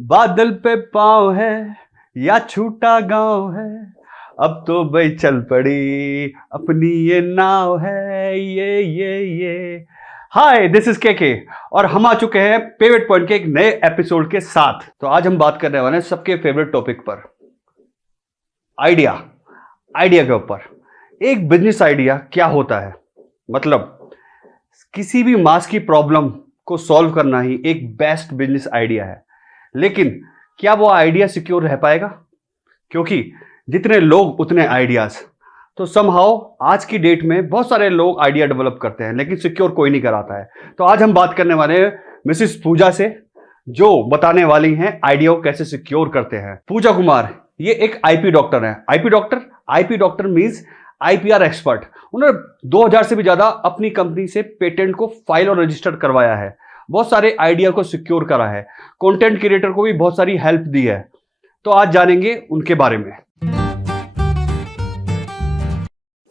बादल पे पाँव है या छूटा गांव है, अब तो भाई चल पड़ी अपनी ये नाव है। ये हाय, दिस इज के और हम आ चुके हैं पेवेट पॉइंट के एक नए एपिसोड के साथ। तो आज हम बात करने वाले हैं सबके फेवरेट टॉपिक पर, आइडिया के ऊपर। एक बिजनेस आइडिया क्या होता है, मतलब किसी भी मास की प्रॉब्लम को सॉल्व करना ही एक बेस्ट बिजनेस आइडिया है। लेकिन क्या वो आइडिया सिक्योर रह पाएगा? क्योंकि जितने लोग उतने आइडियाज। तो समहाउ आज की डेट में बहुत सारे लोग आइडिया डेवलप करते हैं लेकिन सिक्योर कोई नहीं कराता है। तो आज हम बात करने वाले हैं मिसिस पूजा से, जो बताने वाली हैं आइडिया को कैसे सिक्योर करते हैं। पूजा कुमार ये एक आईपी डॉक्टर है। IP doctor means IPR expert. उन्होंने 2000 से भी ज्यादा अपनी कंपनी से पेटेंट को फाइल और रजिस्टर करवाया है, बहुत सारे आइडिया को सिक्योर करा है, कंटेंट क्रिएटर को भी बहुत सारी हेल्प दी है। तो आज जानेंगे उनके बारे में।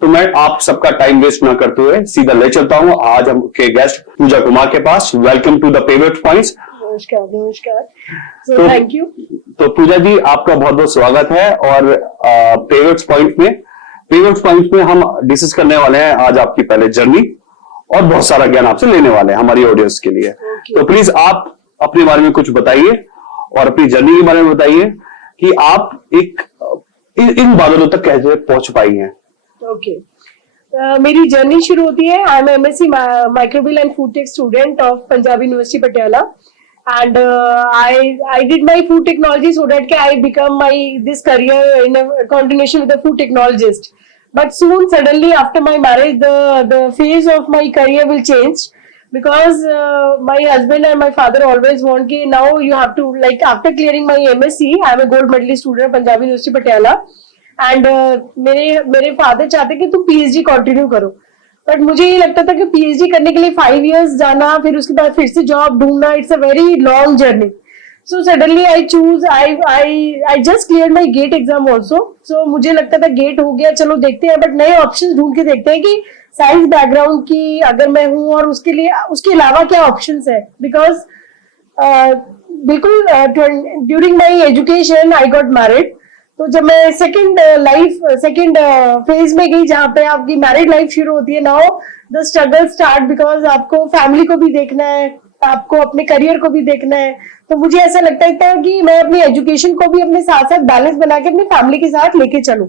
तो मैं आप सबका टाइम वेस्ट ना करते हुए सीधा ले चलता हूं आज हम के गेस्ट पूजा कुमार के पास। Welcome to the pivot points. नमस्कार। So, thank you. तो पूजा जी, आपका बहुत बहुत स्वागत है। और पेवेट पॉइंट में हम डिस्कस करने वाले हैं आज आपकी पहले जर्नी और बहुत सारा ज्ञान आपसे लेने वाले हैं हमारी ऑडियंस के लिए। तो प्लीज आप अपने बारे में कुछ बताइए और अपनी जर्नी के बारे में बताइए कि आप इन बादलों तक कैसे पहुंच पाई हैं। मेरी जर्नी शुरू होती है, I am MSc microbial and food tech student of Punjab university Patiala, and I did my food technology so that I become this career in a continuation with a food technologist. But soon, suddenly after my marriage, the phase of my career will change because my husband and my father always want कि now you have to, like, after clearing my MSc, I am a gold medalist student of Punjab University Patiala, and मेरे father चाहते कि तुम PhD continue करो। But मुझे ये लगता था कि पीएचडी करने के लिए 5 years जाना, फिर उसके बाद फिर से जॉब ढूंढना, it's a very long journey. So suddenly I just clear my GATE exam also. So मुझे लगता था गेट हो गया, चलो देखते हैं, बट नए ऑप्शंस ढूंढ के देखते हैं कि साइंस बैकग्राउंड की अगर मैं हूँ और उसके अलावा क्या ऑप्शंस है। बिकॉज बिल्कुल during my education I got married. तो जब मैं सेकंड फेज में गई, जहाँ पे आपकी मैरिड लाइफ शुरू होती है, now the struggle start, because आपको फैमिली को भी देखना है, आपको अपने करियर को भी देखना है। तो मुझे ऐसा लगता था कि मैं अपनी एजुकेशन को भी अपने साथ साथ बैलेंस बना के अपनी फैमिली के साथ लेके चलूं।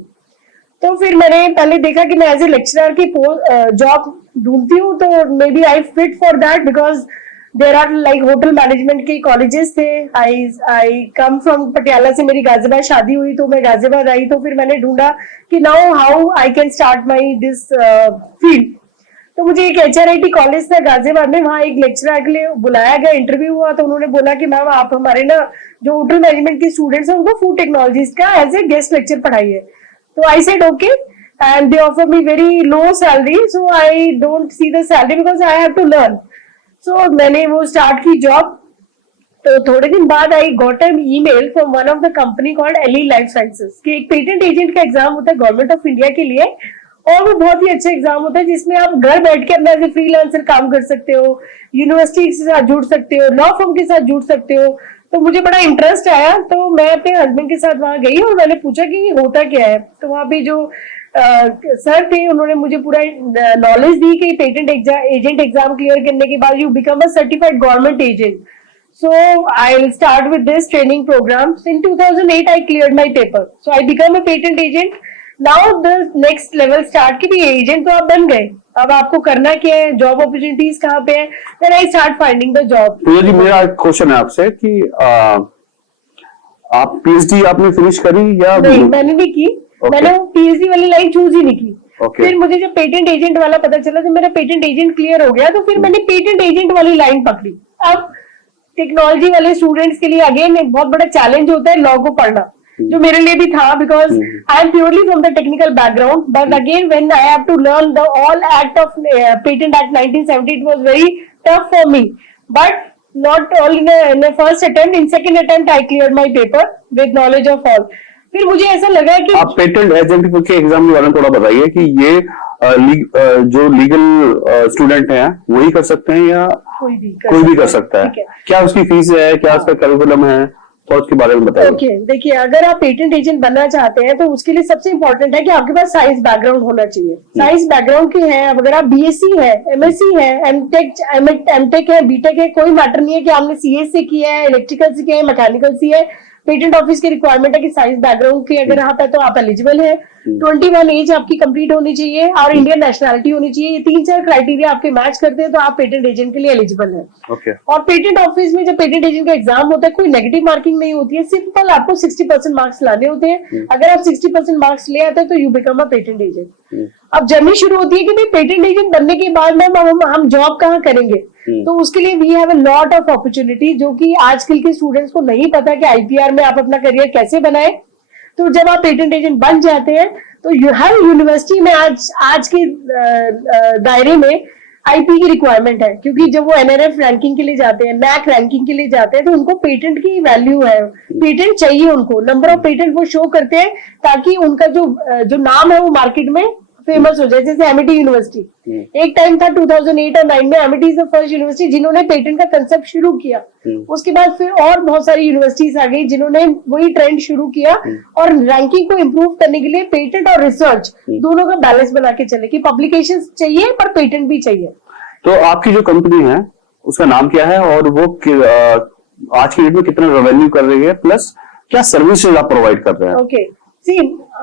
तो फिर मैंने पहले देखा कि मैं एज ए लेक्चरर की जॉब ढूंढती हूँ, तो maybe I fit for that because there are like hotel management के कॉलेजेस थे। आई कम फ्रॉम पटियाला से, मेरी गाजियाबाद शादी हुई तो मैं गाजियाबाद आई। तो फिर मैंने ढूंढा कि now how I can start my this field. तो मुझे एक HRIT कॉलेज था गाजियाबाद में, वहाँ एक लेक्चरर के लिए बुलाया गया, इंटरव्यू हुआ। तो उन्होंने बोला कि मैम आप हमारे ना जो होटल मैनेजमेंट के स्टूडेंट्स हैं उनको फूड टेक्नोलॉजीज का एज ए गेस्ट लेक्चर पढ़ाइए। तो I said okay, and they offer me very low salary, so I don't see the salary because I have to learn. So मैंने वो start की job. तो थोड़े दिन बाद I got an email from one of the company called Eli Life Sciences कि एक patent agent का एग्जाम होता है गवर्नमेंट ऑफ इंडिया के लिए, और वो बहुत ही अच्छा एग्जाम होता है जिसमें आप घर बैठ के अपना एज ए फ्रीलांसर काम कर सकते हो, यूनिवर्सिटी के साथ जुड़ सकते हो, लॉ फर्म के साथ जुड़ सकते हो। तो मुझे बड़ा इंटरेस्ट आया, तो मैं अपने हस्बैंड के साथ वहां गई और मैंने पूछा कि ये होता क्या है। तो वहां पे जो सर थे उन्होंने मुझे पूरा नॉलेज दी कि पेटेंट एजेंट एग्जाम क्लियर करने के बाद you become a certified government agent. So I will start with this training programme. In 2008 I cleared my paper, so I become a patent agent. Now the next level start, कि भी agent तो आप बन गए, अब आपको करना क्या है, जॉब अपॉर्चुनिटीज कहाँ पे है। Then I start finding the job. जी, मेरा क्वेश्चन है आपसे कि आप PhD आपने फिनिश करी या नहीं? मैंने नहीं की। मैंने PhD वाली लाइन चूज ही नहीं की। फिर मुझे जब पेटेंट एजेंट वाला पता चला, तो मेरा पेटेंट एजेंट क्लियर हो गया, तो फिर मैंने पेटेंट एजेंट वाली लाइन पकड़ी। अब टेक्नोलॉजी वाले स्टूडेंट्स के लिए अगेन एक बहुत बड़ा चैलेंज होता है लॉ को पढ़ना, जो मेरे लिए भी था because I am purely from the technical background. But again when I have to learn the all act of patent act 1970, it was very tough for me, but not all in a first attempt. In second attempt I cleared my paper with knowledge of all. फिर मुझे ऐसा लगा कि आप patent agent के exam के बारे में थोड़ा बताइए कि ये जो लीगल स्टूडेंट हैं वही कर सकते हैं या कोई भी कर सकता है? क्या उसकी फीस है, क्या उसका करिकुलम है, थोड़ा उसके बारे में बताइए। ओके देखिए, अगर आप पेटेंट एजेंट बनना चाहते हैं तो उसके लिए सबसे इंपॉर्टेंट है कि आपके पास साइंस बैकग्राउंड होना चाहिए। साइंस बैकग्राउंड के हैं, अगर आप बीएससी है, एमएससी है, एमटेक है, बीटेक है, कोई मैटर नहीं है कि आपने सीएस से किया है, इलेक्ट्रिकल से किया है, मैकेनिकल से है। पेटेंट ऑफिस की रिक्वायरमेंट है कि साइंस बैकग्राउंड के अगर आप है तो आप एलिजिबल है। 21 एज आपकी कंप्लीट होनी चाहिए और इंडियन नेशनैलिटी होनी चाहिए। ये 3-4 क्राइटेरिया आपके मैच करते हैं तो आप पेटेंट एजेंट के लिए एलिजिबल है। ओके। और पेटेंट ऑफिस में जब पेटेंट एजेंट का एग्जाम होता है, कोई नेगेटिव मार्किंग नहीं होती है, सिंपल आपको 60% मार्क्स लाने होते हैं। अगर आप 60% मार्क्स ले आते हैं तो you become a patent agent. अब जर्नी शुरू होती है कि भाई पेटेंट एजेंट बनने के बाद मैम हम जॉब कहाँ करेंगे। तो उसके लिए we have a lot of opportunity, जो कि आजकल के स्टूडेंट्स को नहीं पता कि आईपीआर में आप अपना करियर कैसे बनाए। तो जब आप पेटेंट एजेंट बन जाते हैं तो हर यूनिवर्सिटी में आज के दायरे में आईपी की रिक्वायरमेंट है, क्योंकि जब वो एनआरएफ रैंकिंग के लिए जाते हैं, नैक रैंकिंग के लिए जाते हैं, तो उनको पेटेंट की वैल्यू है, पेटेंट चाहिए उनको, नंबर ऑफ पेटेंट वो शो करते हैं ताकि उनका जो नाम है वो मार्केट में फेमस हो जाए। जैसे एमिटी यूनिवर्सिटी एक टाइम था 2008 और 9 में, Amity is the first university जिन्होंने पेटेंट का कंसेप्ट शुरू किया। उसके बाद फिर और बहुत सारी यूनिवर्सिटीज आ गई जिन्होंने वही ट्रेंड शुरू किया और रैंकिंग को इम्प्रूव करने के लिए पेटेंट और रिसर्च दोनों का बैलेंस बना के चले कि पब्लिकेशन चाहिए पर पेटेंट भी चाहिए। तो आपकी जो कंपनी है उसका नाम क्या है और वो आज की डेट में कितना रेवेन्यू कर रही है, प्लस क्या सर्विसेज आप प्रोवाइड कर रहे हैं? ओके सी,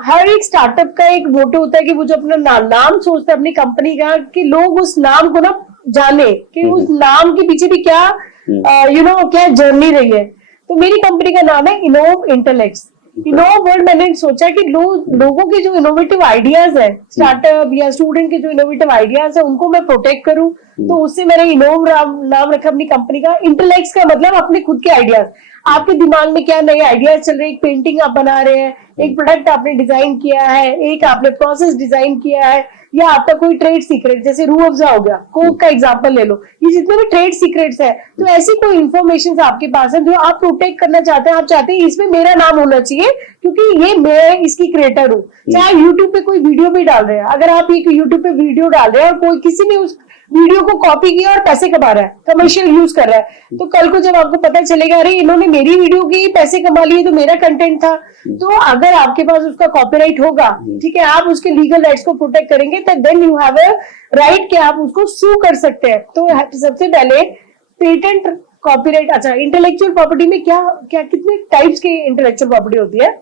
हर एक स्टार्टअप का एक मोटिव होता है कि वो जो अपना नाम सोचता है अपनी कंपनी का, कि लोग उस नाम को ना जाने कि उस नाम के पीछे भी क्या क्या जर्नी रही है। तो मेरी कंपनी का नाम है इनोव इंटेलेक्ट्स। इनोव वर्ड मैंने सोचा कि लोगों के जो इनोवेटिव आइडियाज है, स्टार्टअप या स्टूडेंट के जो इनोवेटिव आइडियाज है उनको मैं प्रोटेक्ट करूं, तो उससे मैंने इनोव नाम रखा अपनी कंपनी का। इंटेलेक्ट्स का मतलब अपने खुद के आइडियाज, आपके दिमाग में क्या नए आइडियाज चल रहे हैं, एक पेंटिंग आप बना रहे हैं, एक प्रोडक्ट आपने डिजाइन किया है, एक आपने प्रोसेस डिजाइन किया है, या आपका कोई ट्रेड सीक्रेट, जैसे रूह अफ़ज़ा हो गया, कोक का एग्जांपल ले लो, ये जितने भी ट्रेड सीक्रेट्स है, तो ऐसी कोई इन्फॉर्मेशन आपके पास है जो आप प्रोटेक्ट करना चाहते हैं, आप चाहते हैं इसमें मेरा नाम होना चाहिए क्योंकि ये मैं इसकी क्रिएटर हूँ। चाहे यूट्यूब पे कोई वीडियो भी डाल रहे हैं, अगर आप एक यूट्यूब पे वीडियो डाल रहे हैं और कोई किसी ने उस वीडियो को कॉपी किया और पैसे कमा रहा है, कमर्शियल यूज कर रहा है, तो कल को जब आपको पता चलेगा अरे इन्होंने मेरी वीडियो की पैसे कमा लिए तो मेरा कंटेंट था, तो अगर आपके पास उसका कॉपीराइट होगा, ठीक है, आप उसके लीगल राइट्स को प्रोटेक्ट करेंगे, तो then you have a right कि आप उसको सू कर सकते हैं। तो सबसे पहले पेटेंट, कॉपीराइट, अच्छा इंटेलेक्चुअल प्रॉपर्टी में क्या क्या कितने टाइप्स की इंटेलेक्चुअल प्रॉपर्टी होती है।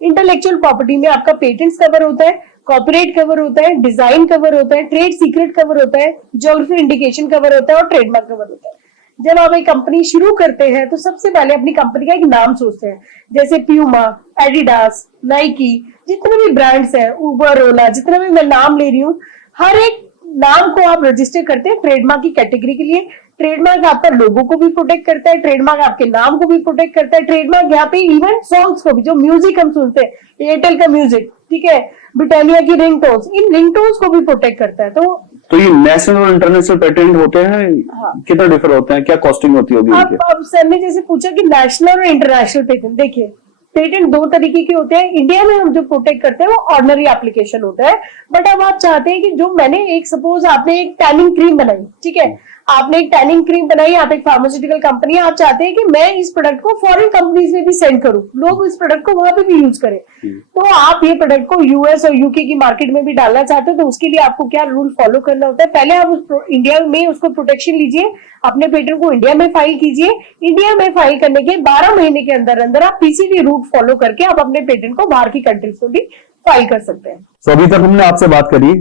इंटेलेक्चुअल प्रॉपर्टी में आपका पेटेंट्स कवर होता है, कॉपीराइट कवर होता है, डिजाइन कवर होता है, ट्रेड सीक्रेट कवर होता है, ज्योग्राफी इंडिकेशन कवर होता है और ट्रेडमार्क कवर होता है। जब आप एक कंपनी शुरू करते हैं तो सबसे पहले अपनी कंपनी का एक नाम सोचते हैं, जैसे प्यूमा, एडिडास, नाइकी, जितने भी ब्रांड्स हैं, उबर, ओला, जितने भी मैं नाम ले रही हूँ, हर एक नाम को आप रजिस्टर करते हैं ट्रेडमार्क की कैटेगरी के लिए। ट्रेडमार्क आपका लोगो को भी प्रोटेक्ट करता है, ट्रेडमार्क आपके नाम को भी प्रोटेक्ट करता है, ट्रेडमार्क यहाँ पे इवन सॉन्ग्स को भी, जो म्यूजिक हम सुनते हैं, एयरटेल का म्यूजिक, ठीक है, ब्रिटानिया की रिंगटोन्स, इन रिंगटोन्स को भी प्रोटेक्ट करता है। तो ये नेशनल और इंटरनेशनल पेटेंट होते हैं, हाँ। कितना डिफर होते हैं, क्या कॉस्टिंग होती होगी? अब सर ने जैसे पूछा कि नेशनल और इंटरनेशनल पेटेंट, देखिए पेटेंट दो तरीके के होते हैं। इंडिया में हम जो प्रोटेक्ट करते हैं वो ऑर्डिनरी एप्लीकेशन होता है, बट अब आप चाहते हैं कि जो मैंने एक सपोज आपने एक टैनिंग क्रीम बनाई, ठीक है, आपने एक टैनिंग क्रीम बनाई, आप एक फार्मास्यूटिकल कंपनी है, आप चाहते हैं कि मैं इस प्रोडक्ट को फॉरेन कंपनीज में भी सेंड करूं, लोग इस प्रोडक्ट को वहां पे भी यूज करें, तो आप ये प्रोडक्ट को यूएस और यूके की मार्केट में भी डालना चाहते हो, तो उसके लिए आपको क्या रूल फॉलो करना होता है। पहले आप इंडिया में उसको प्रोटेक्शन लीजिए, अपने पेटेंट को इंडिया में फाइल कीजिए। इंडिया में फाइल करने के 12 महीने के अंदर अंदर आप पीसीटी रूट फॉलो करके आप अपने पेटेंट को बाहर की कंट्रीज में भी फाइल कर सकते हैं। तो अभी तक हमने आपसे बात करी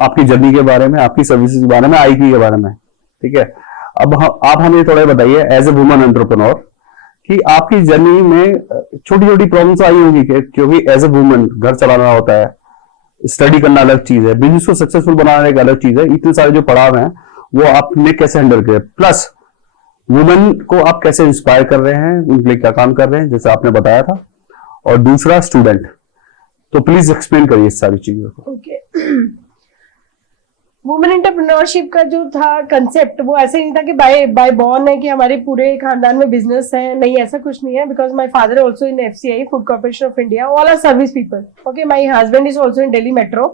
आपकी जर्नी के बारे में, आपकी सर्विसेज के बारे में, आईपी के बारे में, ठीक है। अब आप हमें थोड़ा बताइए एज ए वुमन एंटरप्रेन्योर कि आपकी जर्नी में छोटी छोटी प्रॉब्लम्स आई होगी, क्योंकि एज ए वुमन घर चलाना होता है, स्टडी करना अलग चीज है, बिजनेस को सक्सेसफुल बनाना एक अलग चीज है, इतने सारे जो पड़ाव हैं वो आपने कैसे हैंडल किए, प्लस वुमेन को आप कैसे इंस्पायर कर रहे हैं, उनके लिए क्या काम कर रहे हैं जैसे आपने बताया था, और दूसरा स्टूडेंट, तो प्लीज एक्सप्लेन करिए इस सारी चीजों को। ओके, वुमेन एंटरप्रेन्योरशिप का जो था कंसेप्ट वो ऐसे नहीं था कि बाय बॉर्न है कि हमारे पूरे खानदान में बिजनेस है, नहीं ऐसा कुछ नहीं है। Because my father also in FCI, food corporation of India, all are service people. Okay, my husband is also in Delhi metro,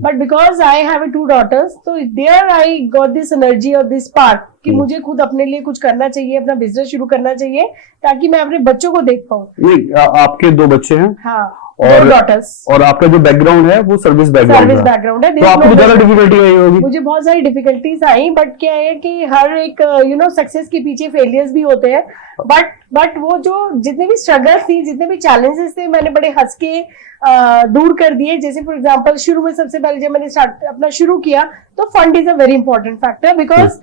but because I have 2 daughters, तो there I got this energy और this spark कि मुझे खुद अपने लिए कुछ करना चाहिए, अपना बिजनेस शुरू करना चाहिए ताकि मैं अपने बच्चों को देख पाऊँ। नहीं, आपके 2 बच्चे हैं हाँ, और 2 daughters। और आपका जो बैकग्राउंड है वो सर्विस बैकग्राउंड है, तो आपको ज्यादा डिफिकल्टी आई होगी। मुझे बहुत सारी डिफिकल्टीज आई, बट क्या है कि हर एक सक्सेस के पीछे फेलियर्स भी होते हैं, बट वो जो जितने भी स्ट्रगल्स थी, जितने भी चैलेंजेस थे, मैंने बड़े हंस के दूर कर दिए। जैसे फॉर एग्जांपल शुरू में सबसे पहले जब मैंने अपना शुरू किया तो fund is a very important factor, because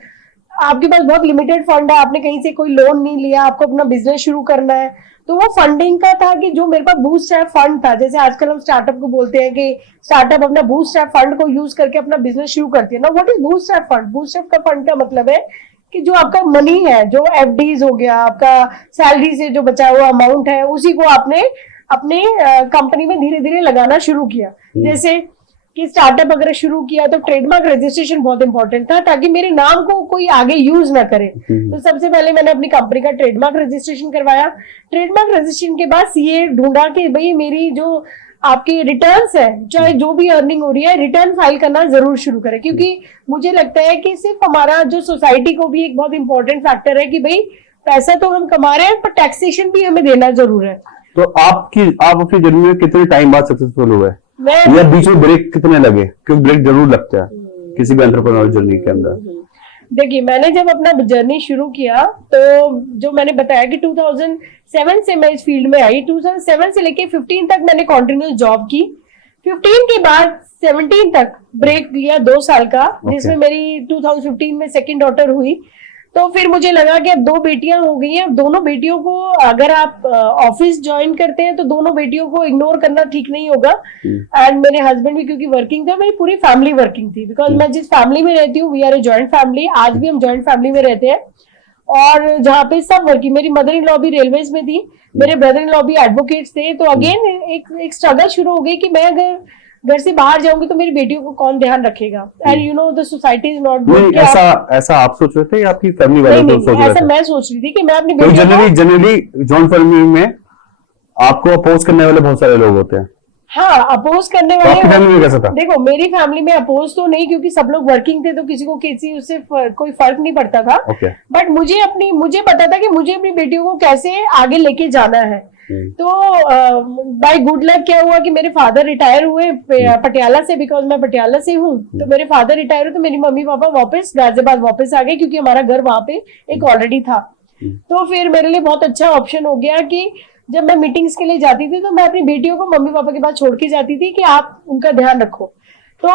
आपके पास बहुत लिमिटेड फंड है, आपने कहीं से कोई लोन नहीं लिया, आपको अपना बिजनेस शुरू करना है, तो वो फंडिंग का था कि जो मेरे पास बूटस्ट्रैप फंड था, जैसे आजकल हम स्टार्टअप को बोलते हैं कि स्टार्टअप अपना बूटस्ट्रैप फंड को यूज करके अपना बिजनेस शुरू करती है ना। What is bootstrap fund? Bootstrap का फंड का मतलब है कि जो आपका मनी है, जो एफडीज हो गया, आपका सैलरी से जो बचा हुआ अमाउंट है, उसी को आपने अपने कंपनी में धीरे धीरे लगाना शुरू किया। जैसे कि स्टार्टअप अगर शुरू किया तो ट्रेडमार्क रजिस्ट्रेशन बहुत इंपॉर्टेंट था ताकि मेरे नाम को कोई आगे यूज ना करे। तो सबसे पहले मैंने अपनी कंपनी का ट्रेडमार्क रजिस्ट्रेशन करवाया। ट्रेडमार्क रजिस्ट्रेशन के बाद सीए ढूंढा कि भाई मेरी जो आपकी रिटर्न्स है, चाहे जो भी अर्निंग हो रही है, रिटर्न फाइल करना जरूर शुरू करें, क्योंकि मुझे लगता है कि सिर्फ हमारा जो सोसाइटी को भी एक बहुत इंपॉर्टेंट फैक्टर है कि भाई पैसा तो हम कमा रहे हैं पर टैक्सेशन भी हमें देना जरूर है। तो आप अपनी जर्नी में कितने टाइम बाद सक्सेसफुल हुए, मैं या बीच में ब्रेक कितने लगे? क्योंकि ब्रेक जरूर लगता है किसी भी एंटरप्रेन्योर जर्नी के अंदर। देखिए, मैंने जब अपना जर्नी शुरू किया तो जो मैंने बताया कि 2007 से मैं इस फील्ड में आई। 2007 से लेके 15 तक मैंने कंटिन्यूस जॉब की। 15 के बाद 17 तक ब्रेक लिया 2 साल का, जिसमें मेरी 2015 में सेकंड डॉटर हुई। तो फिर मुझे लगा कि अब 2 बेटियां हो गई हैं, दोनों बेटियों को अगर आप ऑफिस ज्वाइन करते हैं तो दोनों बेटियों को इग्नोर करना ठीक नहीं होगा। एंड मेरे हस्बैंड भी क्योंकि वर्किंग था, मेरी पूरी फैमिली वर्किंग थी, बिकॉज मैं जिस फैमिली में रहती हूँ, we are a joint family. आज भी हम जॉइंट फैमिली में रहते हैं और जहाँ पे सब वर्किंग। मेरी मदर इन लॉ भी रेलवेज में थी, मेरे ब्रदर इन लॉ भी एडवोकेट्स थे। तो अगेन एक स्ट्रगल शुरू हो गई कि मैं अगर घर से बाहर जाऊंगी तो मेरी बेटियों को कौन ध्यान रखेगा। And you know the society is not good. ऐसा आप सोच रहे थे या आपकी फैमिली वाले तो सोच रहे थे? ऐसा मैं सोच रही थी कि मैं अपनी बेटियों को जनरली जॉइंट फैमिली में आपको अपोज करने वाले बहुत सारे लोग होते हैं। हाँ, अपोज करने तो आपकी फैमिली में वाले। कैसा था? देखो, मेरी फैमिली में अपोज तो नहीं, क्योंकि सब लोग वर्किंग थे तो किसी को किसी उससे कोई फर्क नहीं पड़ता था। ओके। बट मुझे पता था कि मुझे अपनी बेटियों को कैसे आगे लेके जाना है। तो बाय गुड लक क्या हुआ कि मेरे फादर रिटायर हुए पटियाला से, बिकॉज मैं पटियाला से हूँ। तो मेरे फादर रिटायर हुए तो मेरी मम्मी पापा वापस गाजियाबाद वापस आ गए, क्योंकि हमारा घर वहां पे एक ऑलरेडी था। तो फिर मेरे लिए बहुत अच्छा ऑप्शन हो गया कि जब मैं मीटिंग्स के लिए जाती थी तो मैं अपनी बेटियों को मम्मी पापा के पास छोड़ के जाती थी कि आप उनका ध्यान रखो। तो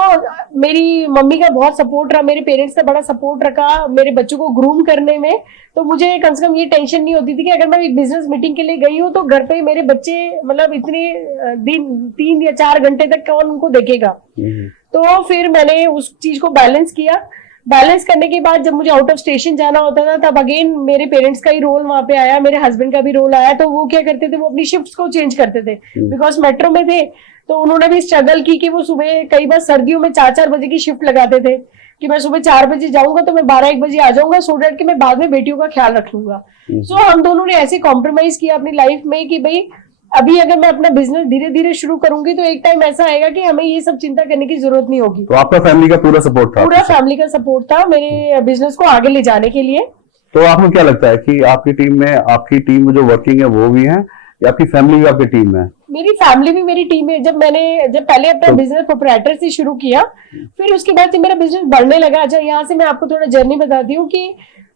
मेरी मम्मी का बहुत सपोर्ट रहा, मेरे पेरेंट्स ने बड़ा सपोर्ट रखा मेरे बच्चों को ग्रूम करने में। तो मुझे कम से कम ये टेंशन नहीं होती थी कि अगर मैं एक बिजनेस मीटिंग के लिए गई हूँ तो घर पे मेरे बच्चे मतलब इतने दिन 3 या 4 घंटे तक कौन उनको देखेगा। तो फिर मैंने उस चीज को बैलेंस किया। बैलेंस करने के बाद जब मुझे आउट ऑफ स्टेशन जाना होता था तब अगेन मेरे पेरेंट्स का ही रोल वहां पे आया, मेरे हस्बैंड का भी रोल आया। तो वो क्या करते थे, वो अपनी शिफ्ट्स को चेंज करते थे, बिकॉज मेट्रो में थे। तो उन्होंने भी स्ट्रगल की कि वो सुबह कई बार सर्दियों में 4-4 बजे की शिफ्ट लगाते थे कि मैं सुबह 4 बजे जाऊंगा तो मैं 12-1 बजे आ जाऊंगा, सो दैट कि मैं बाद में बेटियों का ख्याल रख लूंगा। सो हम दोनों ने ऐसे कॉम्प्रोमाइज किया अपनी लाइफ में कि भाई अभी अगर मैं अपना बिजनेस धीरे धीरे शुरू करूंगी तो एक टाइम ऐसा आएगा कि हमें ये सब चिंता करने की जरूरत नहीं होगी। तो आपका फैमिली का पूरा सपोर्ट था? पूरा फैमिली का सपोर्ट था मेरे बिजनेस को आगे ले जाने के लिए। तो आपको क्या लगता है कि आपकी टीम में जो वर्किंग है वो भी है या आपकी फैमिली भी आपकी टीम है? मेरी फैमिली भी मेरी टीम है। जब पहले अपना बिजनेस प्रोप्राइटर से शुरू किया, फिर उसके बाद जब मेरा बिजनेस बढ़ने लगा। अच्छा, यहाँ से मैं आपको थोड़ा जर्नी बताती हूँ कि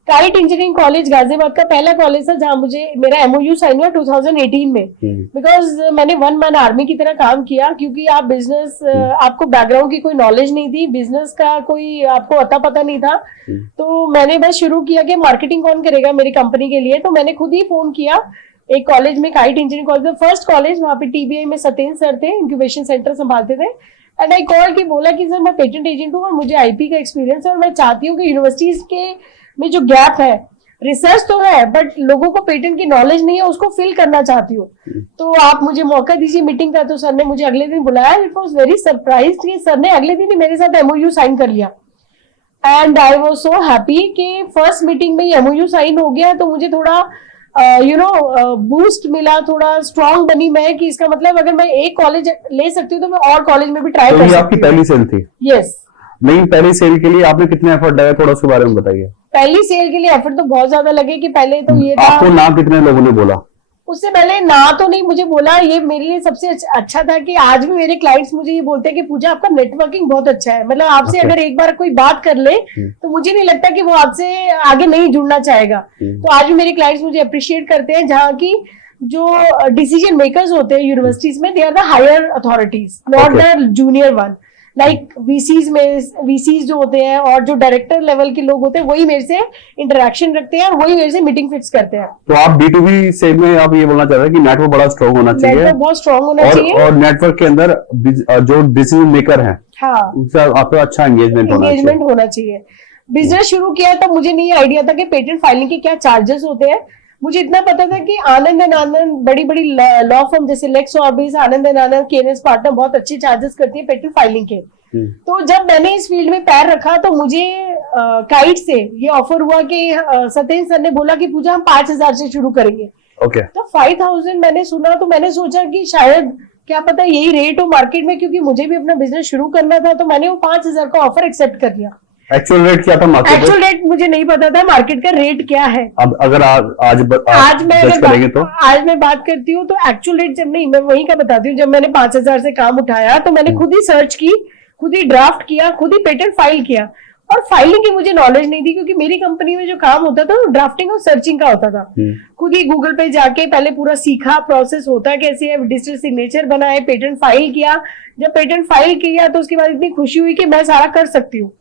काइट इंजीनियरिंग कॉलेज गाजियाबाद का पहला कॉलेज था जहां मुझे मेरा MOU साइन हुआ 2018 में। बिकॉज मैंने 1 मैन आर्मी की तरह काम किया, क्योंकि आप बिजनेस आपको बैकग्राउंड की कोई नॉलेज नहीं थी, बिजनेस का कोई आपको अता पता नहीं था। तो मैंने बस शुरू किया कि मार्केटिंग कौन करेगा मेरी कंपनी के लिए। तो मैंने खुद ही फोन किया एक कॉलेज में, kite engineering college, first college, वहां पे TBI में सत्येंद्र सर थे, इंक्यूबेशन सेंटर संभालते थे। एंड आई कॉल की बोला कि सर मैं पेटेंट एजेंट हूँ और मुझे IP का एक्सपीरियंस है और मैं चाहती हूँ कि यूनिवर्सिटीज के में जो गैप है, रिसर्च तो है बट लोगों को पेटेंट की नॉलेज नहीं है, उसको फिल करना चाहती हूँ, तो आप मुझे मौका दीजिए मीटिंग का। तो सर ने मुझे अगले दिन बुलाया। इट वॉज वेरी सरप्राइज कि सर ने अगले दिन ही मेरे साथ MOU साइन कर लिया। And I was so happy कि फर्स्ट मीटिंग में ही MOU साइन हो गया। तो मुझे थोड़ा बूस्ट मिला, थोड़ा स्ट्रांग बनी मैं कि इसका मतलब अगर मैं एक कॉलेज ले सकती हूँ तो मैं और कॉलेज में भी ट्राई तो कर ये सकती आपकी हूँ। पहली सेल थी? यस। नहीं, पहली सेल के लिए आपने कितने एफर्ट डाले, थोड़ा उसके बारे में बताइए। पहली सेल के लिए एफर्ट तो बहुत ज्यादा लगे कि पहले तो ये था, आपको ना कितने लोगों ने बोला? उससे पहले ना तो नहीं मुझे बोला, ये मेरे लिए सबसे अच्छा था कि आज भी मेरे क्लाइंट्स मुझे ये बोलते हैं कि पूजा आपका नेटवर्किंग बहुत अच्छा है, मतलब आपसे Okay. अगर एक बार कोई बात कर ले तो मुझे नहीं लगता कि वो आपसे आगे नहीं जुड़ना चाहेगा। तो आज भी मेरे क्लाइंट्स मुझे अप्रिशिएट करते हैं, जहाँ की जो डिसीजन मेकर्स होते हैं यूनिवर्सिटीज में, they are the higher authorities, not the junior one. Like VCs जो होते हैं और जो डायरेक्टर लेवल के लोग होते हैं वही मेरे से इंटरेक्शन रखते हैं और वही मेरे से मीटिंग फिक्स करते हैं। तो आप B2B सेल में आप ये बोलना चाह रहे हैं कि नेटवर्क बड़ा स्ट्रांग होना चाहिए, नेटवर्क बहुत स्ट्रांग होना चाहिए, और नेटवर्क के अंदर जो डिसीजन मेकर हैं हाँ उनसे आपका अच्छा एंगेजमेंट होना चाहिए। बिजनेस शुरू किया तब मुझे नहीं आइडिया था कि पेटेंट फाइलिंग के क्या चार्जेस होते हैं। मुझे इतना पता था कि आनंद एंड आनंद बड़ी बड़ी लॉ फर्म जैसे Lex Orbis, Anand and Anand, KNS partner बहुत अच्छे चार्जेस करती है पेटेंट फाइलिंग के। तो जब मैंने इस फील्ड में पैर रखा तो मुझे काइट से ये ऑफर हुआ कि सत्येंद्र सर ने बोला कि पूजा हम 5,000 से शुरू करेंगे। ओके। तो 5,000 मैंने सुना तो मैंने सोचा कि शायद क्या पता यही रेट हो मार्केट में, क्योंकि मुझे भी अपना बिजनेस शुरू करना था। तो मैंने वो 5,000 का ऑफर एक्सेप्ट कर लिया। एक्चुअल रेट क्या था मार्केट? एक्चुअल रेट मुझे नहीं पता था मार्केट का रेट क्या है। अब अगर आज मैं जज करेंगे तो आज मैं बात करती हूँ तो एक्चुअल रेट जब नहीं, मैं वही का बताती हूँ। जब मैंने 5,000 से काम उठाया तो मैंने खुद ही सर्च की, खुद ही ड्राफ्ट किया, खुद ही पेटेंट फाइल किया। और फाइलिंग की मुझे नॉलेज नहीं थी, क्योंकि मेरी कंपनी में जो काम होता था वो ड्राफ्टिंग और सर्चिंग का होता था। खुद ही गूगल पे जाके पहले पूरा सीखा, प्रोसेस होता कैसे है, डिजिटल सिग्नेचर बनाए, पेटेंट फाइल किया। जब पेटेंट फाइल किया तो उसके बाद इतनी खुशी हुई कि मैं सारा कर सकती हूँ।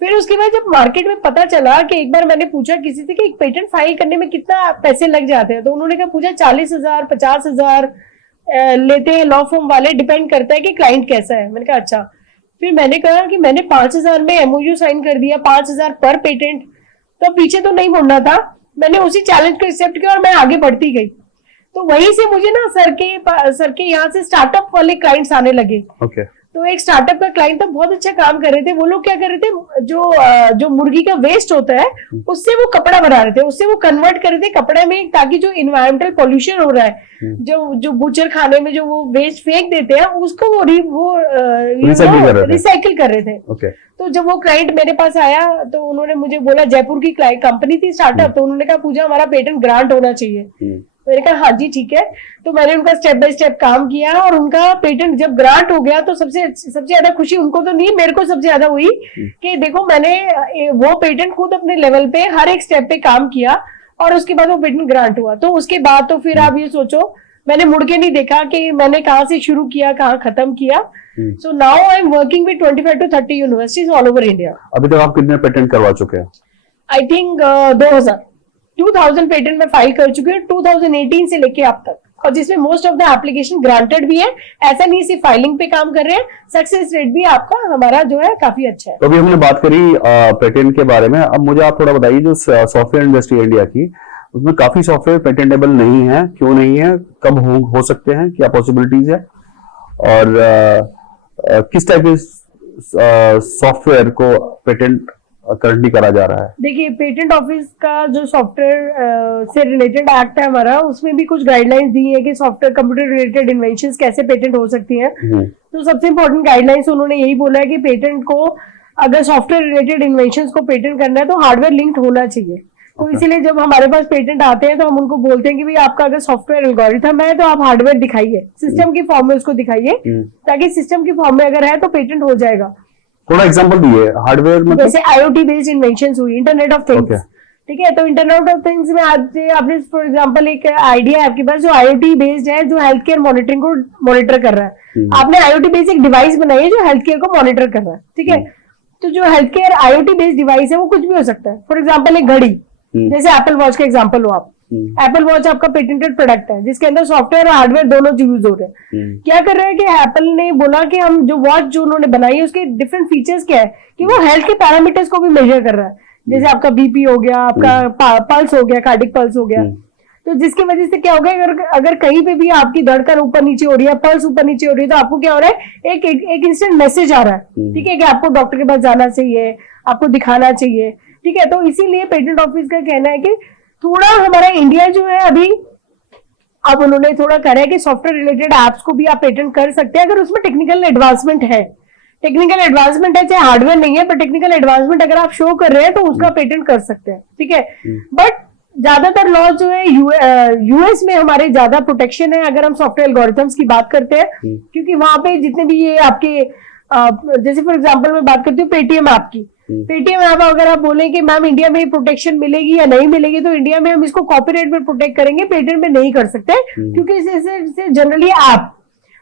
फिर उसके बाद जब मार्केट में पता चला कि एक बार मैंने पूछा किसी से कि एक पेटेंट फाइल करने में कितना पैसे लग जाते हैं, तो उन्होंने कहा पूछा 40,000 50,000 लेते हैं लॉ फर्म वाले, डिपेंड करता है कि क्लाइंट कैसा है। मैंने कहा अच्छा। फिर मैंने कहा कि मैंने 5,000 में एमओयू साइन कर दिया, 5,000 पर पेटेंट, तो पीछे तो नहीं मुड़ना था। मैंने उसी चैलेंज को एक्सेप्ट किया और मैं आगे बढ़ती गई। तो वहीं से मुझे ना सर के यहाँ से स्टार्टअप वाले क्लाइंट्स आने लगे। ओके। तो एक स्टार्टअप का क्लाइंट था, बहुत अच्छा काम कर रहे थे। वो लोग क्या कर रहे थे, जो मुर्गी का वेस्ट होता है उससे वो कपड़ा बना रहे थे, उससे वो कन्वर्ट कर रहे थे कपड़े में, ताकि जो इन्वायरमेंटल पोल्यूशन हो रहा है, जो बुचर खाने में जो वो वेस्ट फेंक देते हैं उसको वो रिसाइकिल कर रहे थे। ओके। तो जब वो क्लाइंट मेरे पास आया तो उन्होंने मुझे बोला, जयपुर की कंपनी थी स्टार्टअप, तो उन्होंने कहा पूजा हमारा पेटेंट ग्रांट होना चाहिए। मैंने कहा हाँ जी ठीक है। तो मैंने उनका स्टेप बाय स्टेप काम किया और उनका पेटेंट जब ग्रांट हो गया तो सबसे ज्यादा खुशी उनको तो नहीं, मेरे को सबसे ज्यादा हुई कि देखो मैंने वो पेटेंट खुद अपने लेवल पे हर एक स्टेप पे काम किया और उसके बाद वो पेटेंट ग्रांट हुआ। तो उसके बाद तो फिर आप ये सोचो, मैंने मुड़ के नहीं देखा कि मैंने कहाँ से शुरू किया कहाँ खत्म किया। So now I am working with 25 to 30 universities all over India. अभी तक आप कितने पेटेंट करवा चुके हैं? आई थिंक 2000 पेटेंट में फाइल कर चुकी हूँ 2018 से लेके अब तक, और जिसमें most of the application granted भी है। ऐसा नहीं सिर्फ फाइलिंग पे काम कर रहे हैं, सक्सेस रेट भी आपका हमारा जो है काफी अच्छा है। तो अभी हमने बात करी पेटेंट के बारे में। अब मुझे आप थोड़ा बताइए, जो सॉफ्टवेयर इंडस्ट्री इंडिया की, उसमें काफी सॉफ्टवेयर पेटेंटेबल नहीं है, क्यों नहीं है, कब हो सकते हैं, क्या पॉसिबिलिटीज है, और किस टाइप के सॉफ्टवेयर को पेटेंट करंटली करा जा रहा है? देखिए, पेटेंट ऑफिस का जो सॉफ्टवेयर से रिलेटेड एक्ट है हमारा, उसमें भी कुछ गाइडलाइंस दी है कि सॉफ्टवेयर कंप्यूटर रिलेटेड इन्वेंशंस कैसे पेटेंट हो सकती हैं। तो सबसे इंपॉर्टेंट गाइडलाइंस उन्होंने यही बोला है कि पेटेंट को, अगर सॉफ्टवेयर रिलेटेड इन्वेंशंस को पेटेंट करना है तो हार्डवेयर लिंक्ड होना चाहिए। तो इसीलिए जब हमारे पास पेटेंट आते हैं तो हम उनको बोलते हैं कि भाई आपका अगर सॉफ्टवेयर एल्गोरिथम है तो आप हार्डवेयर दिखाइए, सिस्टम की फॉर्म में उसको दिखाइए, ताकि सिस्टम की फॉर्म में अगर है तो पेटेंट हो जाएगा। थोड़ा एग्जांपल दिए। हार्डवेयर मतलब जैसे IoT बेस्ड इन्वेंशंस हुई, इंटरनेट ऑफ थिंग्स, ठीक है। तो इंटरनेट ऑफ थिंग्स में आज आपने फॉर एग्जांपल एक आइडिया है आपके पास जो IoT बेस्ड है, जो हेल्थ केयर मॉनिटरिंग को मॉनिटर कर रहा है। आपने IoT बेस्ड एक डिवाइस बनाई है जो हेल्थ केयर को मॉनिटर कर रहा है, ठीक है। तो जो health care IoT based device है वो कुछ भी हो सकता है। फॉर एग्जाम्पल एक घड़ी, जैसे एप्पल वॉच का एग्जाम्पल हो आप, एप्पल वॉच आपका पेटेंटेड प्रोडक्ट है जिसके अंदर सॉफ्टवेयर और हार्डवेयर दोनों यूज हो रहे हैं। क्या कर रहे हैं कि एप्पल ने बोला कि हम जो वॉच जो उन्होंने बनाई है उसके डिफरेंट फीचर्स क्या है कि वो हेल्थ के पैरामीटर्स को भी मेजर कर रहा है। जैसे आपका बीपी हो गया, आपका पल्स हो गया, कार्डिक पल्स हो गया। तो जिसकी वजह से क्या होगा, अगर कहीं पे भी आपकी धड़कन ऊपर नीचे हो रही है, पल्स ऊपर नीचे हो रही है, तो आपको क्या हो रहा है, एक इंस्टेंट मैसेज आ रहा है, ठीक है, कि आपको डॉक्टर के पास जाना चाहिए, आपको दिखाना चाहिए, ठीक है। तो इसीलिए पेटेंट ऑफिस का कहना है कि थोड़ा हमारा इंडिया जो है अभी, अब उन्होंने थोड़ा करा है कि सॉफ्टवेयर रिलेटेड एप्स को भी आप पेटेंट कर सकते हैं अगर उसमें टेक्निकल एडवांसमेंट है। टेक्निकल एडवांसमेंट है, चाहे हार्डवेयर नहीं है, पर टेक्निकल एडवांसमेंट अगर आप शो कर रहे हैं तो उसका पेटेंट कर सकते हैं, ठीक है। बट ज्यादातर लॉ जो है यूएस में हमारे ज्यादा प्रोटेक्शन है अगर हम सॉफ्टवेयर एल्गोरिथम्स की बात करते हैं, क्योंकि वहां पे जितने भी ये आपके जैसे फॉर एग्जांपल मैं बात करती हूँ पेटीएम ऐप की। पेटीएम ऐप अगर आप बोले कि मैम इंडिया में प्रोटेक्शन मिलेगी या नहीं मिलेगी, तो इंडिया में हम इसको कॉपीराइट में प्रोटेक्ट करेंगे, पेटेंट में नहीं कर सकते, क्योंकि इसे जनरली ऐप।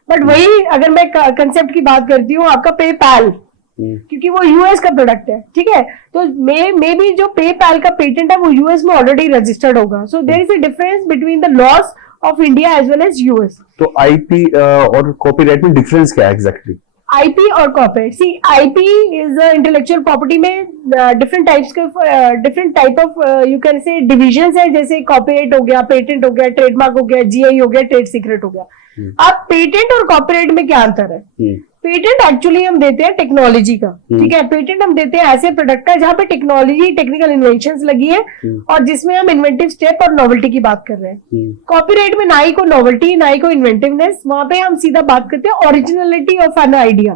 बट वही अगर मैं कंसेप्ट की बात करती हूँ आपका पेपैल, क्योंकि वो यूएस का प्रोडक्ट है, ठीक है, तो मे बी जो पेपैल का पेटेंट है वो यूएस में ऑलरेडी रजिस्टर्ड होगा। So there is a difference between the laws of India as well as US. तो आईपी और कॉपीराइट में डिफरेंस क्या है एग्जैक्टली? आईपी और copyright, see IP is intellectual property में डिफरेंट टाइप्स के different type of you can say divisions है, जैसे कॉपीराइट हो गया, पेटेंट हो गया, ट्रेडमार्क हो गया, जीआई हो गया, ट्रेड सीक्रेट हो गया। अब पेटेंट और कॉपीराइट में क्या अंतर है? पेटेंट एक्चुअली हम देते हैं टेक्नोलॉजी का, ठीक है, पेटेंट हम देते हैं ऐसे प्रोडक्ट का जहां पे टेक्नोलॉजी टेक्निकल इन्वेंशंस लगी है और जिसमें हम इन्वेंटिव स्टेप और नोवेल्टी की बात कर रहे हैं। कॉपीराइट में ना ही कोई नोवेल्टी ना ही कोई इन्वेंटिवनेस, वहां पे हम सीधा बात करते हैं originality of an idea.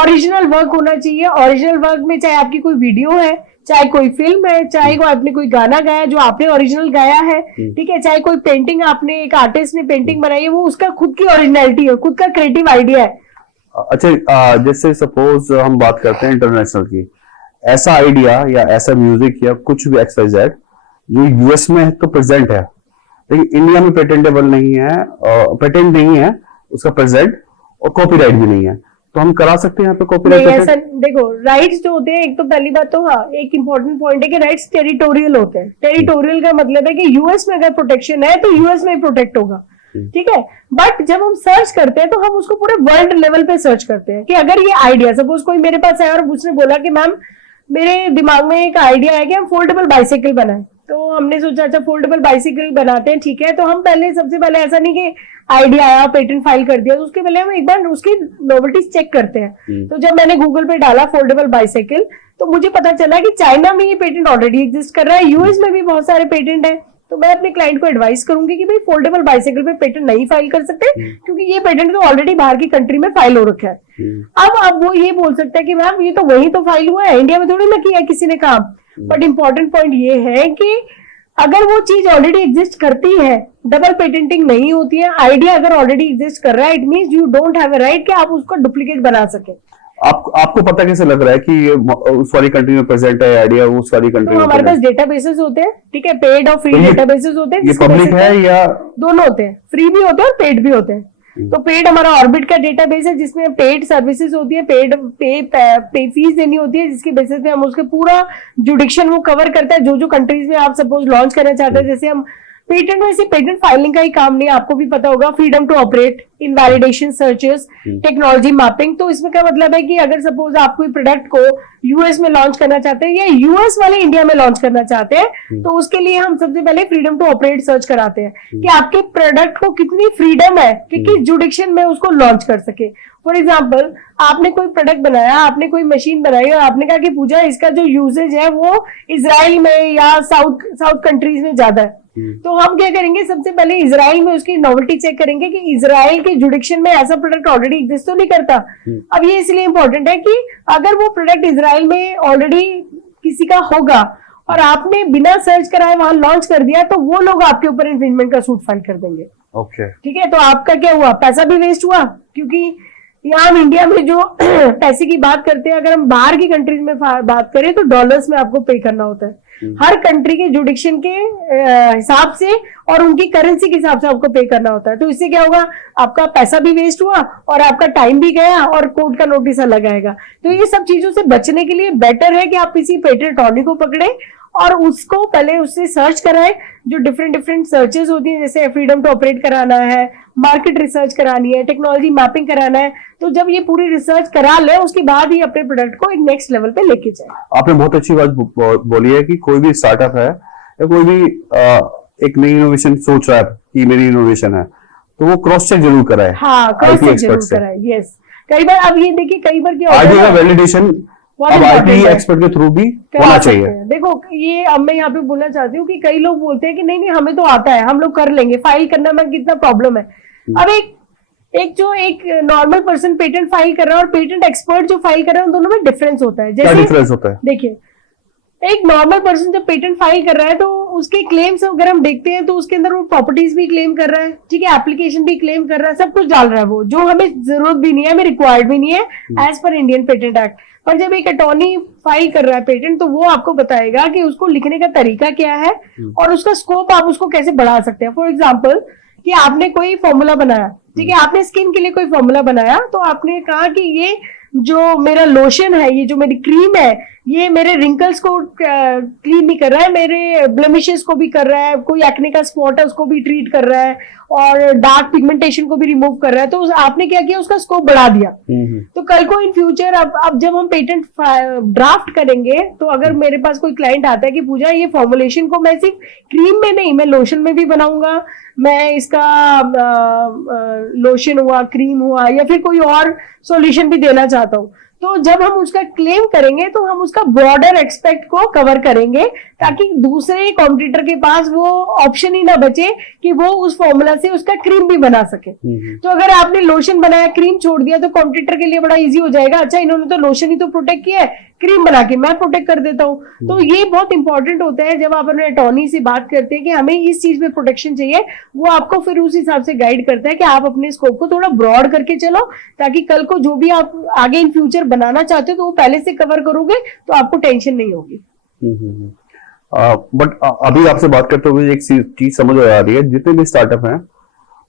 Original work होना चाहिए। ओरिजिनल वर्क में चाहे आपकी कोई वीडियो है, चाहे कोई फिल्म है, चाहे वो आपने कोई गाना गाया जो आपने ओरिजिनल गाया है, ठीक है, चाहे कोई पेंटिंग आपने एक आर्टिस्ट ने पेंटिंग बनाई है, वो उसका खुद की ओरिजिनलिटी है, खुद का क्रिएटिव आइडिया है। अच्छा, जैसे सपोज हम बात करते हैं इंटरनेशनल की, ऐसा आइडिया या ऐसा म्यूजिक या कुछ भी XYZ जो यूएस में तो प्रेजेंट है लेकिन इंडिया में पेटेंटेबल नहीं है, पेटेंट नहीं है उसका प्रेजेंट, और कॉपीराइट भी नहीं है, तो हम करा सकते हैं यहाँ पे कॉपीराइट? ऐसा देखो, राइट्स जो होते हैं, एक तो पहली बात तो हाँ एक इंपॉर्टेंट पॉइंट है कि राइट्स टेरिटोरियल होते हैं। टेरिटोरियल का मतलब है कि यूएस में अगर प्रोटेक्शन है तो यूएस में ही प्रोटेक्ट होगा, ठीक है। बट जब हम सर्च करते हैं तो हम उसको पूरे वर्ल्ड लेवल पे सर्च करते हैं कि अगर ये आइडिया, सपोज कोई मेरे पास आया और उसने बोला कि मैम मेरे दिमाग में एक आइडिया है कि हम फोल्डेबल बाइसाइकिल बनाएं, तो हमने सोचा अच्छा फोल्डेबल बाइसाइकिल बनाते हैं, ठीक है, तो हम पहले सबसे पहले ऐसा नहीं कि आइडिया आया पेटेंट फाइल कर दिया, तो उसके पहले हम एक बार उसकी नोवेल्टीज चेक करते हैं। तो जब मैंने गूगल पे डाला फोल्डेबल बाइसाइकिल तो मुझे पता चला कि चाइना में ये पेटेंट ऑलरेडी एग्जिस्ट कर रहा है, यूएस में भी बहुत सारे पेटेंट है। तो मैं अपने क्लाइंट को एडवाइस करूंगी कि भाई फोल्डेबल बाइसाइकिल पे पेटेंट नहीं फाइल कर सकते, क्योंकि ये पेटेंट तो ऑलरेडी बाहर की कंट्री में फाइल हो रखा है। अब वो ये बोल सकता है कि मैम ये तो वही तो फाइल हुआ है, इंडिया में थोड़ी ना किया किसी ने काम। बट इंपॉर्टेंट पॉइंट ये है कि अगर वो चीज ऑलरेडी एग्जिस्ट करती है, डबल पेटेंटिंग नहीं होती है। आइडिया अगर ऑलरेडी एग्जिस्ट कर रहा है, it means you don't have a right कि आप उसको डुप्लीकेट बना सके। आपको पता कैसे लग रहा है कि ये उस वाली कंट्री में प्रेजेंट है आइडिया, उस वाली कंट्री तो में? हमारे पास डेटाबेसेस होते हैं, ठीक है, पेड और फ्री डेटाबेसेस होते हैं। ये पब्लिक है या दोनों होते हैं, फ्री भी होते हैं और पेड भी होते हैं। तो पेड हमारा ऑर्बिट का डेटाबेस है जिसमें पेड सर्विसेज होती है, पेड पे फीस देनी होती है, जिसके बेसिस पे हम उसके पूरा जुडिक्शन वो कवर करता है। जो जो कंट्रीज में आप सपोज लॉन्च करना चाहते हैं, जैसे हम पेटेंट में सिर्फ पेटेंट फाइलिंग का ही काम नहीं, आपको भी पता होगा, freedom to operate, invalidation searches, technology mapping. तो इसमें क्या मतलब है कि अगर सपोज आप कोई प्रोडक्ट को यूएस में लॉन्च करना चाहते हैं या यूएस वाले इंडिया में लॉन्च करना चाहते हैं, तो उसके लिए हम सबसे पहले फ्रीडम टू ऑपरेट सर्च कराते हैं कि आपके प्रोडक्ट को कितनी फ्रीडम है कि किस जुडिक्शन में उसको लॉन्च कर सके। फॉर एग्जाम्पल, आपने कोई प्रोडक्ट बनाया, आपने कोई मशीन बनाई और आपने कहा कि पूजा इसका जो यूजेज है वो इजराइल में या साउथ कंट्रीज में ज्यादा है, तो हम क्या करेंगे, सबसे पहले इजराइल में उसकी नोवेल्टी चेक करेंगे कि इजराइल के जुडिक्शन में ऐसा प्रोडक्ट ऑलरेडी एग्जिस्ट तो नहीं करता। अब ये इसलिए इंपॉर्टेंट है कि अगर वो प्रोडक्ट इजराइल में ऑलरेडी किसी का होगा और आपने बिना सर्च कराए वहां लॉन्च कर दिया, तो वो लोग आपके ऊपर इन्फ्रिंजमेंट का सूट फाइल कर देंगे। ओके, ठीक है, तो आपका क्या हुआ, पैसा भी वेस्ट हुआ, क्योंकि यहाँ हम इंडिया में जो पैसे की बात करते हैं, अगर हम बाहर की कंट्रीज में बात करें तो डॉलर्स में आपको पे करना होता है। हर कंट्री के जुडिक्शन के हिसाब से और उनकी करेंसी के हिसाब से आपको पे करना होता है। तो इससे क्या होगा, आपका पैसा भी वेस्ट हुआ और आपका टाइम भी गया और कोर्ट का नोटिस अलग आएगा। तो ये सब चीजों से बचने के लिए बेटर है कि आप किसी पेटेंट अटॉर्नी को पकड़े और उसको पहले उससे सर्च कराएं, जो डिफरेंट सर्चेस होती हैं, जैसे फ्रीडम टू ऑपरेट कराना है, मार्केट रिसर्च करानी है, टेक्नोलॉजी मैपिंग कराना है। तो जब ये पूरी रिसर्च करा ले, उसके बाद ही अपने प्रोडक्ट को एक नेक्स्ट लेवल पे लेके जाए। आपने बहुत अच्छी बात बोली है कि कोई भी स्टार्टअप है या कोई भी एक नई इनोवेशन सोच रहा है कि मेरी इनोवेशन है, तो वो क्रॉस चेक जरूर कराए। हाँ, क्रॉस चेक जरूर कराए। यस, कई बार अब ये देखिए, कई बार क्या होता है, वैलिडेशन बहुत अब important आईटी है। एक्सपर्ट के थ्रू भी करा होना सकते चाहिए। हैं। देखो ये अब मैं यहाँ पे बोलना चाहती हूँ कि कई लोग बोलते हैं कि नहीं नहीं हमें तो आता है, हम लोग कर लेंगे, फाइल करना में कितना प्रॉब्लम है। अब एक नॉर्मल पर्सन पेटेंट फाइल कर रहा है और पेटेंट एक्सपर्ट जो फाइल कर रहा है, उन दोनों में डिफरेंस होता है। क्या जैसे डिफरेंस होता है? देखिए, एक नॉर्मल पर्सन जब पेटेंट फाइल कर रहा है तो उसके क्लेम्स अगर हम देखते हैं तो उसके अंदर वो प्रॉपर्टीज भी क्लेम कर रहा है, ठीक है, एप्लीकेशन भी क्लेम कर रहा है, सब कुछ डाल रहा है वो, जो हमें जरूरत भी नहीं है, हमें रिक्वायर्ड भी नहीं है as per Indian patent act. पर जब एक अटॉर्नी फाइल कर रहा है पेटेंट, तो वो आपको बताएगा कि उसको लिखने का तरीका क्या है और उसका स्कोप आप उसको कैसे बढ़ा सकते हैं। फॉर एग्जाम्पल कि आपने कोई फॉर्मूला बनाया, ठीक है, आपने स्किन के लिए कोई फॉर्मूला बनाया, तो आपने कहा कि ये जो मेरा लोशन है, ये जो मेरी क्रीम है, ये मेरे रिंकल्स को क्लीन नहीं कर रहा है, मेरे ब्लेमिशेस को भी कर रहा है, कोई एक्ने का स्पॉट है उसको भी ट्रीट कर रहा है और डार्क पिगमेंटेशन को भी रिमूव कर रहा है। तो आपने क्या किया, उसका स्कोप बढ़ा दिया। तो कल को इन फ्यूचर अब जब हम पेटेंट ड्राफ्ट करेंगे, तो अगर मेरे पास कोई क्लाइंट आता है कि पूजा ये फॉर्मुलेशन को मैं सिर्फ क्रीम में नहीं, मैं लोशन में भी बनाऊंगा, मैं इसका लोशन हुआ, क्रीम हुआ, या फिर कोई और सॉल्यूशन भी देना चाहता हूँ, तो जब हम उसका क्लेम करेंगे तो हम उसका ब्रॉडर एक्सपेक्ट को कवर करेंगे, ताकि दूसरे कॉम्पिटिटर के पास वो ऑप्शन ही ना बचे कि वो उस फॉर्मूला से उसका क्रीम भी बना सके। तो अगर आपने लोशन बनाया, क्रीम छोड़ दिया, तो कॉम्पिटिटर के लिए बड़ा इजी हो जाएगा, अच्छा इन्होंने तो लोशन ही तो प्रोटेक्ट किया है, क्रीम बना के मैं प्रोटेक्ट कर देता हूँ। तो ये बहुत इंपॉर्टेंट होता है जब आप अपने अटॉर्नी से बात करते हैं कि हमें इस चीज में प्रोटेक्शन चाहिए, वो आपको फिर उस हिसाब से गाइड करता है कि आप अपने स्कोप को थोड़ा ब्रॉड करके चलो, ताकि कल को जो भी आप आगे इन फ्यूचर बनाना चाहते हो तो वो पहले से कवर करोगे, तो आपको टेंशन नहीं होगी। बट अभी आपसे बात करते हुए एक चीज समझ आ रही है, जितने भी स्टार्टअप हैं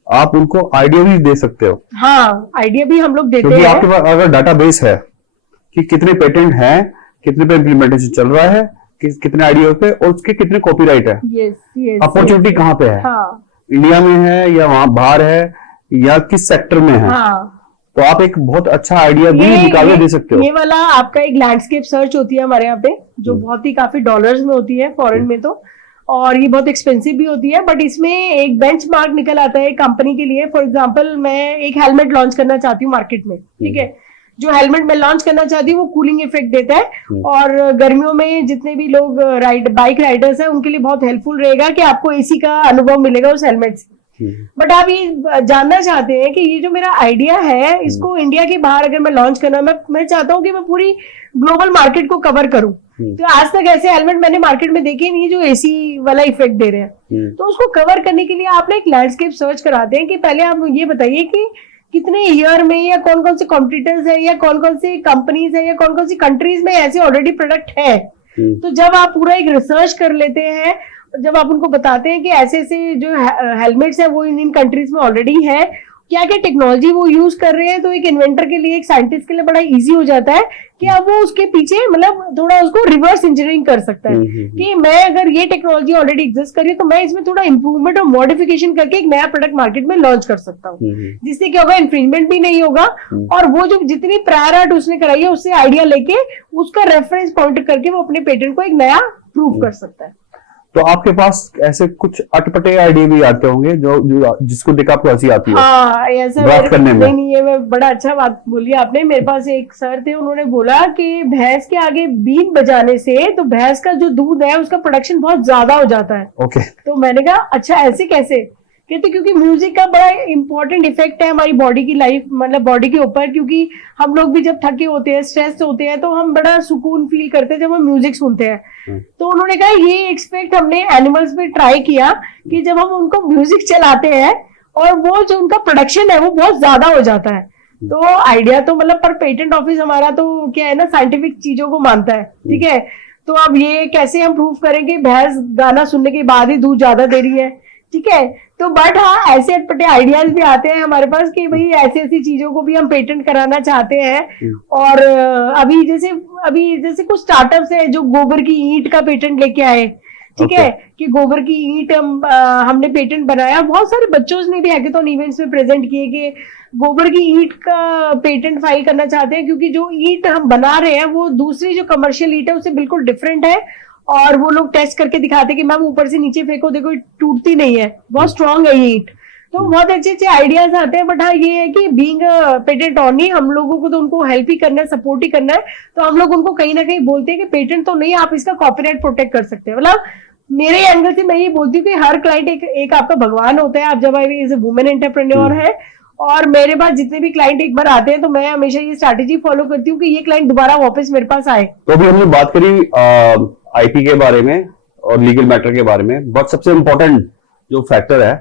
आप उनको आइडिया भी दे सकते हो। हाँ, आइडिया भी हम लोग देते क्योंकि हैं। आपके पास अगर डाटाबेस है कि कितने पेटेंट हैं, कितने पे इम्प्लीमेंटेशन चल रहा है, कितने आइडिया पे, और उसके कितने कॉपीराइट है, यस यस, अपॉर्चुनिटी कहाँ पे है, हाँ इंडिया में है या वहां बाहर है या किस सेक्टर में है, हाँ, तो आप एक बहुत अच्छा आइडिया भी निकाल के दे सकते हो। ये वाला आपका एक लैंडस्केप सर्च होती है हमारे यहाँ पे, जो बहुत ही काफी डॉलर्स में होती है फॉरेन में, तो और ये बहुत एक्सपेंसिव भी होती है, बट इसमें एक बेंचमार्क निकल आता है कंपनी के लिए। फॉर एग्जांपल मैं एक हेलमेट लॉन्च करना चाहती हूँ मार्केट में, ठीक है, जो हेलमेट मैं लॉन्च करना चाहती हूँ वो कूलिंग इफेक्ट देता है और गर्मियों में जितने भी लोग बाइक राइडर्स हैं उनके लिए बहुत हेल्पफुल रहेगा कि आपको एसी का अनुभव मिलेगा उस हेलमेट से। बट आप ये जानना चाहते हैं कि ये जो मेरा आइडिया है, इसको इंडिया के बाहर अगर मैं लॉन्च करना, मैं चाहता हूँ कि मैं पूरी ग्लोबल मार्केट को कवर करूं। तो आज तक ऐसे हेलमेट मैंने मार्केट में देखे नहीं जो एसी वाला इफेक्ट दे रहे हैं। तो उसको कवर करने के लिए आप ना एक लैंडस्केप सर्च कराते हैं कि पहले आप ये बताइए कि कितने ईयर में या कौन कौन से कॉम्पिटिटर्स है या कौन कौन से कंपनीज है या कौन कौन सी कंट्रीज में ऐसे ऑलरेडी प्रोडक्ट है। तो जब आप पूरा एक रिसर्च कर लेते हैं, जब आप उनको बताते हैं कि ऐसे ऐसे जो हेलमेट्स है वो इन कंट्रीज में ऑलरेडी है, क्या क्या टेक्नोलॉजी वो यूज कर रहे हैं, तो एक इन्वेंटर के लिए, एक साइंटिस्ट के लिए बड़ा इजी हो जाता है कि अब वो उसके पीछे मतलब थोड़ा उसको रिवर्स इंजीनियरिंग कर सकता है कि मैं अगर ये टेक्नोलॉजी ऑलरेडी एग्जिस्ट कर रही है तो मैं इसमें थोड़ा इंप्रूवमेंट और मॉडिफिकेशन करके एक नया प्रोडक्ट मार्केट में लॉन्च कर सकता हूँ, जिससे क्या होगा, इन्फ्रिंजमेंट भी नहीं होगा और वो जो जितनी प्रायर आर्ट उसने कराई है उससे आइडिया लेके उसका रेफरेंस पॉइंट करके वो अपने पेटेंट को एक नया प्रूव कर सकता है। तो आपके पास ऐसे कुछ अटपटे आइडिया भी आते होंगे जो जिसको देख आपको हंसी आती है? हाँ, ऐसा ड्राफ्ट करने में। नहीं, ये मैं बड़ा अच्छा बात बोली आपने। मेरे पास एक सर थे, उन्होंने बोला कि भैंस के आगे बीन बजाने से तो भैंस का जो दूध है उसका प्रोडक्शन बहुत ज्यादा हो जाता है। ओके। तो मैंने कहा अच्छा ऐसे कैसे? कहते क्योंकि म्यूजिक का बड़ा इंपॉर्टेंट इफेक्ट है हमारी बॉडी की लाइफ, मतलब बॉडी के ऊपर, क्योंकि हम लोग भी जब थके होते हैं, स्ट्रेस होते हैं, तो हम बड़ा सुकून फील करते हैं जब हम म्यूजिक सुनते हैं। तो उन्होंने कहा ये एक्सपेक्ट हमने एनिमल्स पे ट्राई किया कि जब हम उनको म्यूजिक चलाते हैं और वो जो उनका प्रोडक्शन है वो बहुत ज्यादा हो जाता है। तो आइडिया तो मतलब, पर पेटेंट ऑफिस हमारा तो क्या है ना, साइंटिफिक चीजों को मानता है, ठीक है। तो अब ये कैसे हम प्रूव करें कि भैंस गाना सुनने के बाद ही दूध ज्यादा दे रही है, ठीक है। तो बट हाँ, ऐसे अटपटे आइडियाज भी आते हैं हमारे पास कि भाई ऐसी ऐसी चीजों को भी हम पेटेंट कराना चाहते हैं। और अभी जैसे कुछ स्टार्टअप्स है जो गोबर की ईंट का पेटेंट लेके आए, ठीक है, कि गोबर की ईंट हमने पेटेंट बनाया। बहुत सारे बच्चों ने भी हैकेथॉन इवेंट्स में प्रेजेंट किए कि गोबर की ईंट का पेटेंट फाइल करना चाहते हैं, क्योंकि जो ईंट हम बना रहे हैं वो दूसरी जो कमर्शियल ईंट है उससे बिल्कुल डिफरेंट है। और वो लोग टेस्ट करके दिखाते कि मैम ऊपर से नीचे फेंको, देखो टूटती नहीं है, बहुत स्ट्रांग है ये ईंट। तो बहुत अच्छे अच्छे आइडियाज आते हैं। बट हाँ ये है कि बीइंग पेटेंट ऑनली हम लोगों को तो उनको हेल्प ही करना है, सपोर्ट ही करना है। तो हम लोग उनको कहीं ना कहीं बोलते हैं कि पेटेंट तो नहीं, आप इसका कॉपीराइट प्रोटेक्ट कर सकते हैं। मतलब मेरे एंगल से मैं ये बोलती हूँ कि हर क्लाइंट एक आपका भगवान होता है। आप जब एज ए वुमेन एंटरप्रेन्योर है और मेरे पास जितने भी क्लाइंट एक बार आते हैं तो मैं हमेशा ये स्ट्रैटेजी फॉलो करती हूँ कि ये क्लाइंट दोबारा वापस मेरे पास आए। तो अभी हमने बात करी आईपी के बारे में और लीगल मैटर के बारे में, बट सबसे इम्पोर्टेंट जो फैक्टर है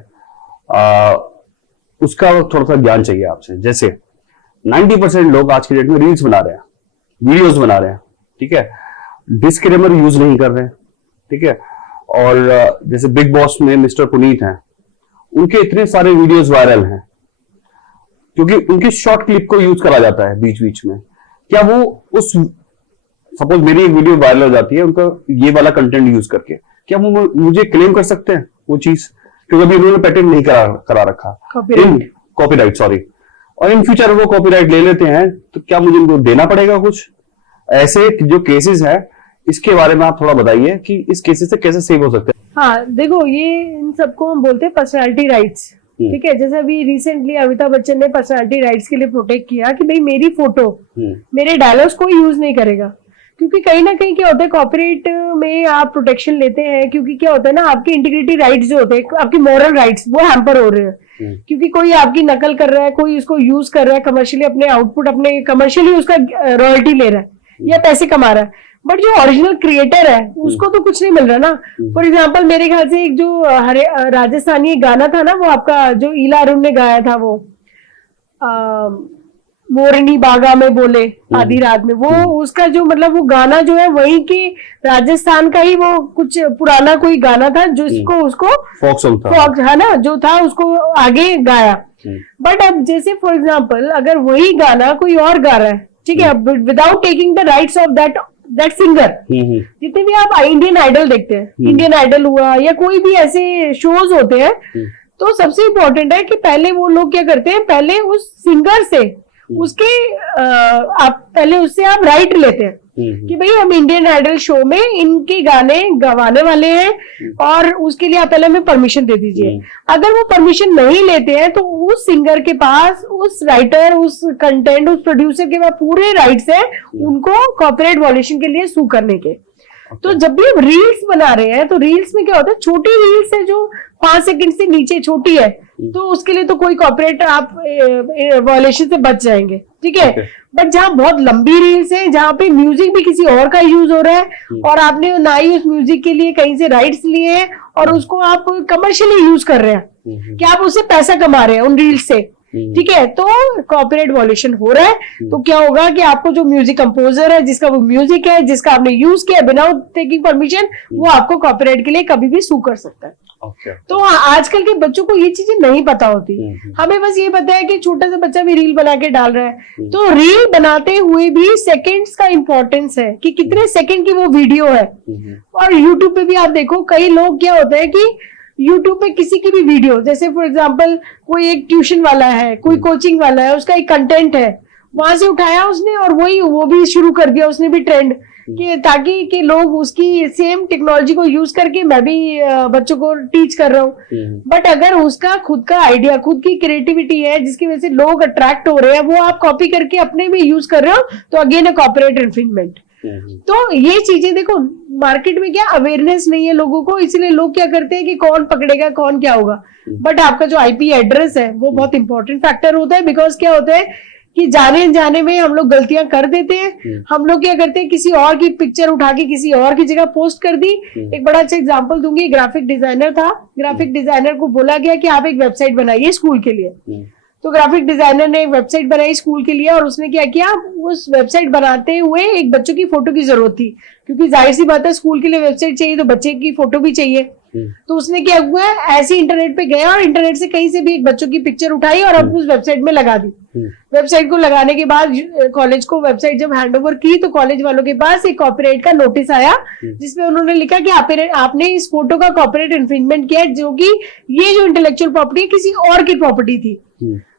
उसका थोड़ा सा ज्ञान चाहिए आपसे। जैसे 90% लोग आज के डेट में रील्स बना रहे हैं, वीडियोस बना रहे हैं, ठीक है, डिस्क्लेमर यूज नहीं कर रहे हैं, ठीक है। और जैसे बिग बॉस में मिस्टर पुनीत हैं, उनके इतने सारे वीडियोस वायरल हैं क्योंकि उनकी शॉर्ट क्लिप को यूज करा जाता है बीच बीच में। क्या वो उस, सपोज मेरी एक वीडियो वायरल हो जाती है उनका ये वाला कंटेंट यूज करके, क्या वो मुझे क्लेम कर सकते हैं वो चीज? क्योंकि अभी उन्होंने पेटेंट नहीं करा रखा, कॉपीराइट सॉरी, और इन फ्यूचर वो कॉपीराइट ले लेते हैं तो क्या मुझे उनको देना पड़ेगा कुछ? ऐसे जो केसेस है इसके बारे में आप थोड़ा बताइए कि इस केसेस से कैसे सेव हो सकते हैं। हाँ देखो, ये इन सबको हम बोलते हैं पर्सनैलिटी राइट्स, ठीक है। जैसे अभी रिसेंटली अमिताभ बच्चन ने पर्सनैलिटी राइट्स के लिए प्रोटेक्ट किया कि भाई मेरी फोटो मेरे डायलॉग्स कोई यूज नहीं करेगा। क्योंकि कहीं ना कहीं क्या होता है, कॉपीराइट में आप प्रोटेक्शन लेते हैं क्योंकि क्या होता है ना, आपकी इंटीग्रिटी राइट्स जो होते हैं, आपकी मॉरल राइट्स वो हैम्पर हो रहे हैं। क्योंकि कोई आपकी नकल कर रहा है, कोई उसको यूज कर रहा है कमर्शियली, अपने आउटपुट अपने कमर्शियली उसका रॉयल्टी ले रहा है या पैसे कमा रहा है। बट जो ओरिजिनल क्रिएटर है उसको तो कुछ नहीं मिल रहा ना। फॉर एग्जाम्पल मेरे ख्याल से एक जो राजस्थानी गाना था ना, वो आपका जो ईला अरुण ने गाया था, वो मोरनी बागा में बोले आधी रात में, वो उसका जो मतलब वो गाना जो है वही की राजस्थान का ही वो कुछ पुराना कोई गाना था जिसको उसको फोक सॉन्ग था, है ना, जो था उसको आगे गाया। बट अब जैसे फॉर एग्जाम्पल अगर वही गाना कोई और गा रहा है, ठीक है, without taking the rights of that singer, जितने भी आप इंडियन आइडल देखते हैं, इंडियन आइडल हुआ या कोई भी ऐसे शोज होते हैं, तो सबसे इम्पोर्टेंट है कि पहले वो लोग क्या करते हैं, पहले उस सिंगर से उसके आप पहले उससे आप राइट लेते हैं कि भाई हम इंडियन आइडल शो में इनके गाने गवाने वाले हैं और उसके लिए आप पहले हमें परमिशन दे दीजिए। अगर वो परमिशन नहीं लेते हैं तो उस सिंगर के पास, उस राइटर, उस कंटेंट, उस प्रोड्यूसर के पास पूरे राइट्स हैं उनको कॉपीराइट वॉल्यूशन के लिए सू करने के। तो जब भी हम रील्स बना रहे हैं तो रील्स में क्या होता है, छोटी रील्स है जो 5 सेकंड से नीचे छोटी है, तो उसके लिए तो कोई कॉपीराइट आप वॉल्यूशन से बच जाएंगे, ठीक है। बट जहां बहुत लंबी रील्स है, जहां पे म्यूजिक भी किसी और का यूज हो रहा है और आपने ना ही उस म्यूजिक के लिए कहीं से राइट्स लिए हैं और उसको आप कमर्शियली यूज कर रहे हैं कि आप उससे पैसा कमा रहे हैं उन रील्स से, ठीक है, तो कॉपीराइट वॉल्यूशन हो रहा है। तो क्या होगा कि आपको जो म्यूजिक कंपोजर है, जिसका वो म्यूजिक है, जिसका आपने यूज किया बिना टेकिंग परमिशन, वो आपको कॉपीराइट के लिए कभी भी सू कर सकता है। तो आजकल के बच्चों को ये चीजें नहीं पता होती। हमें बस ये पता है कि छोटा सा बच्चा भी रील बना के डाल रहा है, तो रील बनाते हुए भी सेकंड्स का इंपॉर्टेंस है कि कितने सेकंड की वो वीडियो है। और यूट्यूब पे भी आप देखो, कई लोग क्या होता है कि यूट्यूब पे किसी की भी वीडियो, जैसे फॉर एग्जांपल कोई एक ट्यूशन वाला है, कोई कोचिंग वाला है, उसका एक कंटेंट है, वहां से उठाया उसने और वो भी शुरू कर दिया उसने भी ट्रेंड, कि ताकि कि लोग उसकी सेम टेक्नोलॉजी को यूज करके मैं भी बच्चों को टीच कर रहा हूँ। बट अगर उसका खुद का आइडिया, खुद की क्रिएटिविटी है जिसकी वजह से लोग अट्रैक्ट हो रहे हैं, वो आप कॉपी करके अपने में यूज कर रहे हो, तो अगेन अ कॉपीराइट इन्फ्रिंजमेंट। तो ये चीजें देखो, मार्केट में क्या अवेयरनेस नहीं है लोगों को, इसलिए लोग क्या करते हैं कि कौन पकड़ेगा, कौन क्या होगा। बट आपका जो आईपी एड्रेस है वो बहुत इंपॉर्टेंट फैक्टर होता है, बिकॉज क्या होता है कि जाने जाने में हम लोग गलतियां कर देते हैं। हम लोग क्या करते हैं, किसी और की पिक्चर उठा के किसी और की जगह पोस्ट कर दी। एक बड़ा अच्छा एग्जांपल दूंगी, ग्राफिक डिजाइनर था, ग्राफिक डिजाइनर को बोला गया कि आप एक वेबसाइट बनाइए स्कूल के लिए। तो ग्राफिक डिजाइनर ने एक वेबसाइट बनाई स्कूल के लिए, और उसने क्या किया, उस वेबसाइट बनाते हुए एक बच्चों की फोटो की जरूरत थी, क्योंकि जाहिर सी बात है स्कूल के लिए वेबसाइट चाहिए तो बच्चे की फोटो भी चाहिए। तो उसने क्या हुआ, ऐसे इंटरनेट पे गया और इंटरनेट से कहीं से भी एक बच्चों की पिक्चर उठाई और अब उस वेबसाइट में लगा दी। वेबसाइट को लगाने के बाद कॉलेज को वेबसाइट जब हैंडओवर की तो कॉलेज वालों के पास एक कॉपीराइट का नोटिस आया, जिसमें उन्होंने लिखा कि आपने इस फोटो का कॉपीराइट इन्फ्रिंजमेंट किया, जो कि ये जो इंटेलेक्चुअल प्रॉपर्टी किसी और की प्रॉपर्टी थी।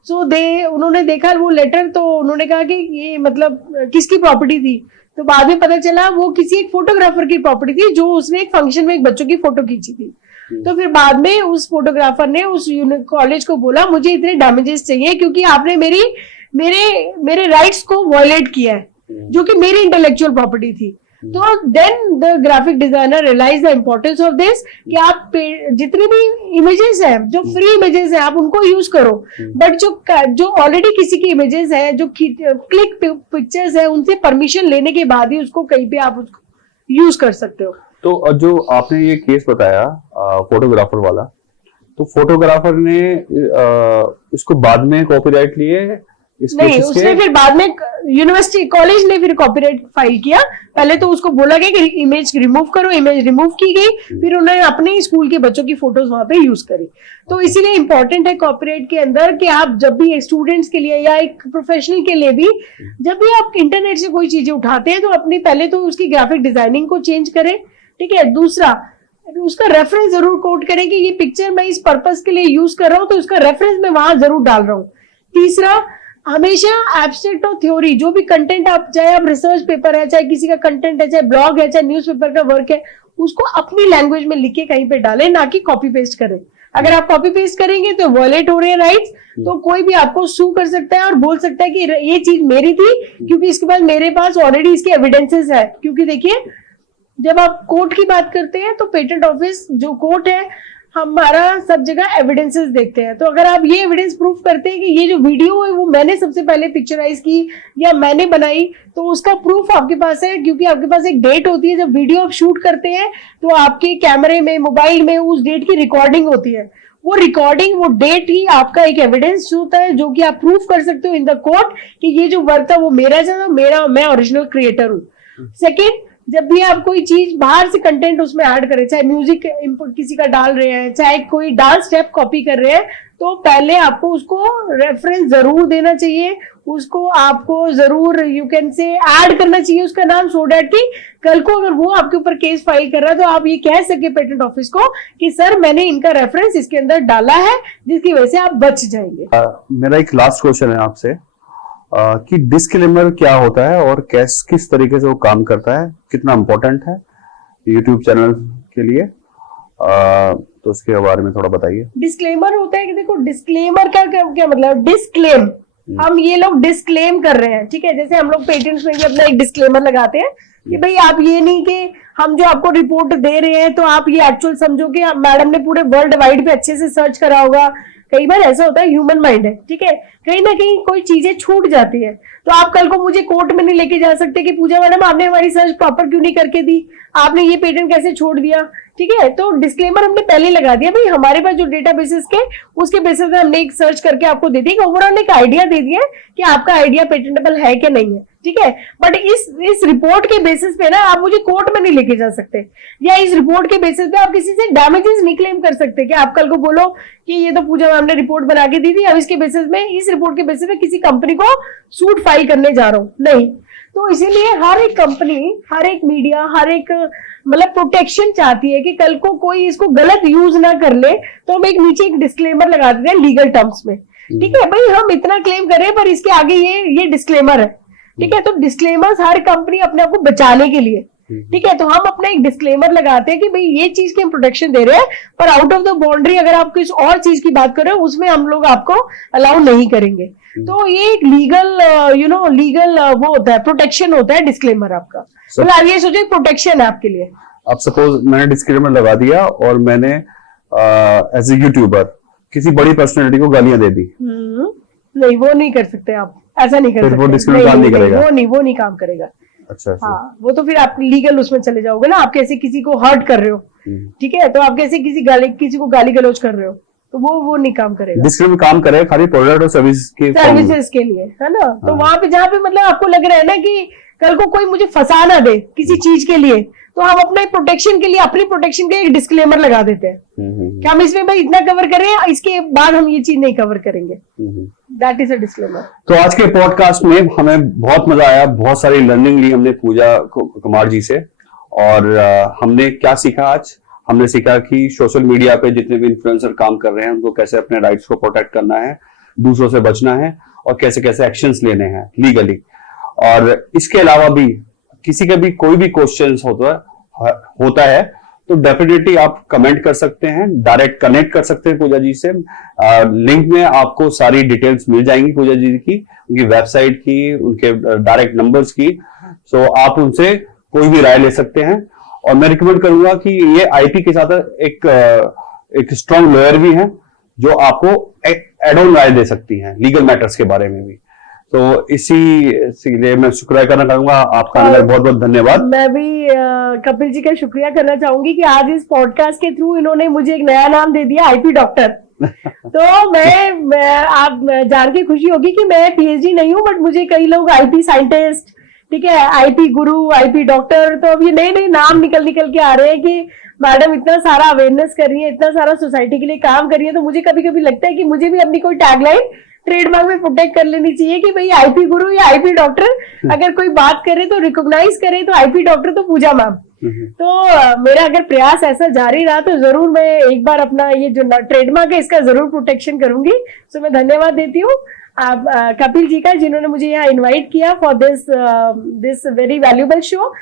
उन्होंने देखा वो लेटर, तो उन्होंने कहा कि ये मतलब किसकी प्रॉपर्टी थी। तो बाद में पता चला वो किसी एक फोटोग्राफर की प्रॉपर्टी थी, जो उसने एक फंक्शन में एक बच्चों की फोटो खींची थी। तो फिर बाद में उस फोटोग्राफर ने उस कॉलेज को बोला मुझे इतने डैमेजेस चाहिए क्योंकि आपने मेरे राइट्स को वायलेट किया है, जो कि मेरी इंटेलेक्चुअल प्रॉपर्टी थी। तो then the graphic designer realise the importance of this कि आप जितनी भी इमेजेस हैं, जो फ्री इमेजेस हैं, आप उनको यूज करो, बट जो ऑलरेडी किसी की इमेजेस है, जो क्लिक पिक्चर्स है, उनसे परमिशन लेने के बाद ही उसको कहीं पे आप उसको यूज कर सकते हो। तो जो आपने ये केस बताया फोटोग्राफर वाला, तो फोटोग्राफर ने इसको बाद में कॉपीराइट लिए नहीं, उसने फिर बाद में यूनिवर्सिटी कॉलेज ने फिर कॉपीराइट फाइल किया। पहले तो उसको बोला गया कि इमेज रिमूव करो, इमेज रिमूव की गई, फिर उन्होंने अपने स्कूल के बच्चों की फोटोज वहां पे यूज करी। तो इसीलिए इंपॉर्टेंट है कॉपीराइट के अंदर कि आप जब भी स्टूडेंट्स के लिए या एक प्रोफेशनल के लिए भी जब भी आप इंटरनेट से कोई चीजें उठाते हैं तो अपनी पहले तो उसकी ग्राफिक डिजाइनिंग को चेंज करें, ठीक है। दूसरा, उसका रेफरेंस जरूर कोट करें कि ये पिक्चर मैं इस पर्पस के लिए यूज कर रहा हूँ, तो उसका रेफरेंस मैं वहां जरूर डाल रहा हूँ। तीसरा, हमेशा एब्स्ट्रैक्ट और थ्योरी, जो भी कंटेंट आप, चाहे आप रिसर्च पेपर है, चाहे किसी का कंटेंट है, चाहे ब्लॉग है, चाहे न्यूज़पेपर का वर्क है, उसको अपनी लैंग्वेज में लिख के कहीं पे डालें, ना कि कॉपी पेस्ट करें। अगर आप कॉपी पेस्ट करेंगे तो वॉयलेट हो रहे हैं राइट्स, तो कोई भी आपको सू कर सकता है और बोल सकता है कि ये चीज मेरी थी, क्योंकि इसके बाद मेरे पास ऑलरेडी इसके एविडेंसेस है। क्योंकि देखिए, जब आप कोर्ट की बात करते हैं तो पेटेंट ऑफिस जो कोर्ट है, हमारा सब जगह एविडेंसेस देखते हैं। तो अगर आप ये एविडेंस प्रूफ करते हैं कि ये जो वीडियो है वो मैंने सबसे पहले पिक्चराइज की या मैंने बनाई, तो उसका प्रूफ आपके पास है। क्योंकि आपके पास एक डेट होती है, जब वीडियो आप शूट करते हैं तो आपके कैमरे में, मोबाइल में उस डेट की रिकॉर्डिंग होती है। वो रिकॉर्डिंग, वो डेट ही आपका एक एविडेंस होता है, जो कि आप प्रूफ कर सकते हो इन द कोर्ट कि ये जो वर्क था वो मेरा था, मैं ओरिजिनल क्रिएटर हूँ। सेकेंड, जब भी आप कोई चीज बाहर से कंटेंट उसमें ऐड करें, चाहे म्यूजिक इनपुट किसी का डाल रहे हैं, चाहे कोई डांस स्टेप कॉपी कर रहे हैं, तो पहले आपको उसको रेफरेंस जरूर देना चाहिए, उसको आपको जरूर यू कैन से ऐड करना चाहिए उसका नाम, सो डैट कि कल को अगर वो आपके ऊपर केस फाइल कर रहा है तो आप ये कह सके पेटेंट ऑफिस को कि सर मैंने इनका रेफरेंस इसके अंदर डाला है, जिसकी वजह से आप बच जाएंगे। मेरा एक लास्ट क्वेश्चन है आपसे कि डिस्क्लेमर क्या होता है और किस तरीके से वो काम करता है, कितना इम्पोर्टेंट है यूट्यूब चैनल के लिए, तो उसके बारे में थोड़ा बताइए। डिस्क्लेमर होता है कि देखो, डिस्क्लेमर का क्या मतलब, डिस्क्लेम, हम ये लोग डिस्क्लेम कर रहे हैं, ठीक है। जैसे हम लोग पेटेंट्स में भी अपना एक डिस्क्लेमर लगाते हैं कि भाई आप ये नहीं कि हम जो आपको रिपोर्ट दे रहे हैं तो आप ये एक्चुअल समझो कि मैडम ने पूरे वर्ल्ड वाइड पे अच्छे से सर्च करा होगा। कई बार ऐसा होता है, ह्यूमन माइंड है, ठीक है, कहीं ना कहीं कोई चीजें छूट जाती है। तो आप कल को मुझे कोर्ट में नहीं लेके जा सकते कि पूजा मैडम आपने हमारी सर्च प्रॉपर क्यों नहीं करके दी, आपने ये पेटेंट कैसे छोड़ दिया, ठीक है। तो डिस्क्लेमर हमने पहले लगा दिया, भाई हमारे पास जो डेटा बेसिस के, उसके बेसिस पे हमने एक सर्च करके आपको दे दिया, ओवरऑल एक आइडिया दे दिया कि आपका आइडिया पेटेंटेबल है कि नहीं है, ठीक है। बट इस रिपोर्ट के बेसिस पे ना आप मुझे कोर्ट में नहीं लेके जा सकते, या इस रिपोर्ट के बेसिस पे आप किसी से डैमेजेस नहीं क्लेम कर सकते कि आप कल को बोलो कि ये तो पूजा मैम ने रिपोर्ट बना के दी थी, अब इसके बेसिस में, इस रिपोर्ट के बेसिस पे किसी कंपनी को सूट फाइल करने जा रहा हूं, नहीं। तो इसीलिए हर एक कंपनी, हर एक मीडिया, हर एक मतलब प्रोटेक्शन चाहती है कि कल को कोई इसको गलत यूज ना कर ले, तो हम एक नीचे एक डिस्क्लेमर लगा देते हैं लीगल टर्म्स में, ठीक है। भाई हम इतना क्लेम कर रहे हैं पर इसके आगे ये डिस्क्लेमर है, ठीक है। तो डिस्क्लेमर्स हर कंपनी अपने आप को बचाने के लिए, ठीक है, तो हम अपना एक डिस्क्लेमर लगाते हैं कि भाई ये चीज की हम प्रोटेक्शन दे रहे हैं, पर आउट ऑफ द बाउंड्री अगर आप किसी और चीज की बात कर रहे हो उसमें हम लोग आपको अलाउ नहीं करेंगे। तो ये एक लीगल लीगल वो होता है, प्रोटेक्शन होता है डिस्क्लेमर आपका। मतलब आप ये सोचो प्रोटेक्शन है आपके लिए। अब सपोज मैंने डिस्क्लेमर लगा दिया और मैंने एज ए यूट्यूबर किसी बड़ी पर्सनैलिटी को गालियां दे दी, नहीं वो नहीं कर सकते आप, ऐसा नहीं कर सकते, वो डिस्क्लेमर काम नहीं करेगा, वो नहीं काम करेगा। अच्छा, हाँ, वो तो फिर आप लीगल उसमें चले जाओगे ना, आप कैसे किसी को हर्ट कर रहे हो, ठीक है, तो आप कैसे किसी को गाली गलौज कर रहे हो, तो वो नहीं काम करेगा। डिस्क्लेमर काम करेगा खाली प्रोडक्ट और सर्विसेज के लिए, है ना। तो वहां पे जहाँ पे मतलब आपको लग रहा है ना कि कल को कोई मुझे फंसा ना दे किसी चीज के लिए, तो हम अपने प्रोटेक्शन के लिए, अपनी प्रोटेक्शन के लिए एक डिस्क्लेमर लगा देते हैं कि हम इसमें भाई इतना कवर करें, इसके बाद हम ये चीज नहीं कवर करेंगे, दैट इज अ डिस्क्लेमर। तो आज के पॉडकास्ट में हमें बहुत मजा आया, बहुत सारी लर्निंग ली हमने पूजा कुमार जी से, और हमने क्या सीखा आज, हमने सीखा कि सोशल मीडिया पे जितने भी इन्फ्लुएंसर काम कर रहे हैं उनको कैसे अपने राइट्स को प्रोटेक्ट करना है, दूसरों से बचना है, और कैसे कैसे एक्शंस लेने हैं लीगली। और इसके अलावा भी किसी का भी कोई भी क्वेश्चन होता है तो डेफिनेटली आप कमेंट कर सकते हैं, डायरेक्ट कनेक्ट कर सकते हैं पूजा जी से। लिंक में आपको सारी डिटेल्स मिल जाएंगी पूजा जी की, उनकी वेबसाइट की, उनके डायरेक्ट नंबर्स की। सो आप उनसे कोई भी राय ले सकते हैं। और मैं रिकमेंड करूंगा कि ये आईपी के साथ एक स्ट्रॉन्ग लॉयर भी हैं जो आपको एड ऑन राय दे सकती हैं लीगल मैटर्स के बारे में भी। तो इसीलिए मैं शुक्रिया करना चाहूंगा आपका। बहुत बहुत धन्यवाद। मैं भी कपिल जी का शुक्रिया करना चाहूंगी कि आज इस पॉडकास्ट के थ्रू इन्होंने मुझे एक नया नाम दे दिया, आईपी डॉक्टर। तो मैं आप जान के खुशी होगी कि मैं पीएचडी नहीं हूं, बट मुझे कई लोग आईपी साइंटिस्ट, ठीक है, आईपी गुरु, आईपी डॉक्टर, तो अब ये नए नए नाम निकल के आ रहे हैं कि मैडम इतना सारा अवेयरनेस कर रही है, इतना सारा सोसाइटी के लिए काम कर रही है। तो मुझे कभी कभी लगता है कि मुझे भी अपनी कोई टैगलाइन ट्रेडमार्क में प्रोटेक्ट कर लेनी चाहिए कि भाई आईपी गुरु या आईपी डॉक्टर अगर कोई बात करे तो रिकॉग्नाइज करे तो आईपी डॉक्टर तो पूजा मैम। तो मेरा अगर प्रयास ऐसा जारी रहा तो जरूर मैं एक बार अपना ये जो ट्रेडमार्क है इसका जरूर प्रोटेक्शन करूंगी। सो मैं धन्यवाद देती हूँ आप कपिल जी का, जिन्होंने मुझे यहाँ इनवाइट किया for this very valuable show.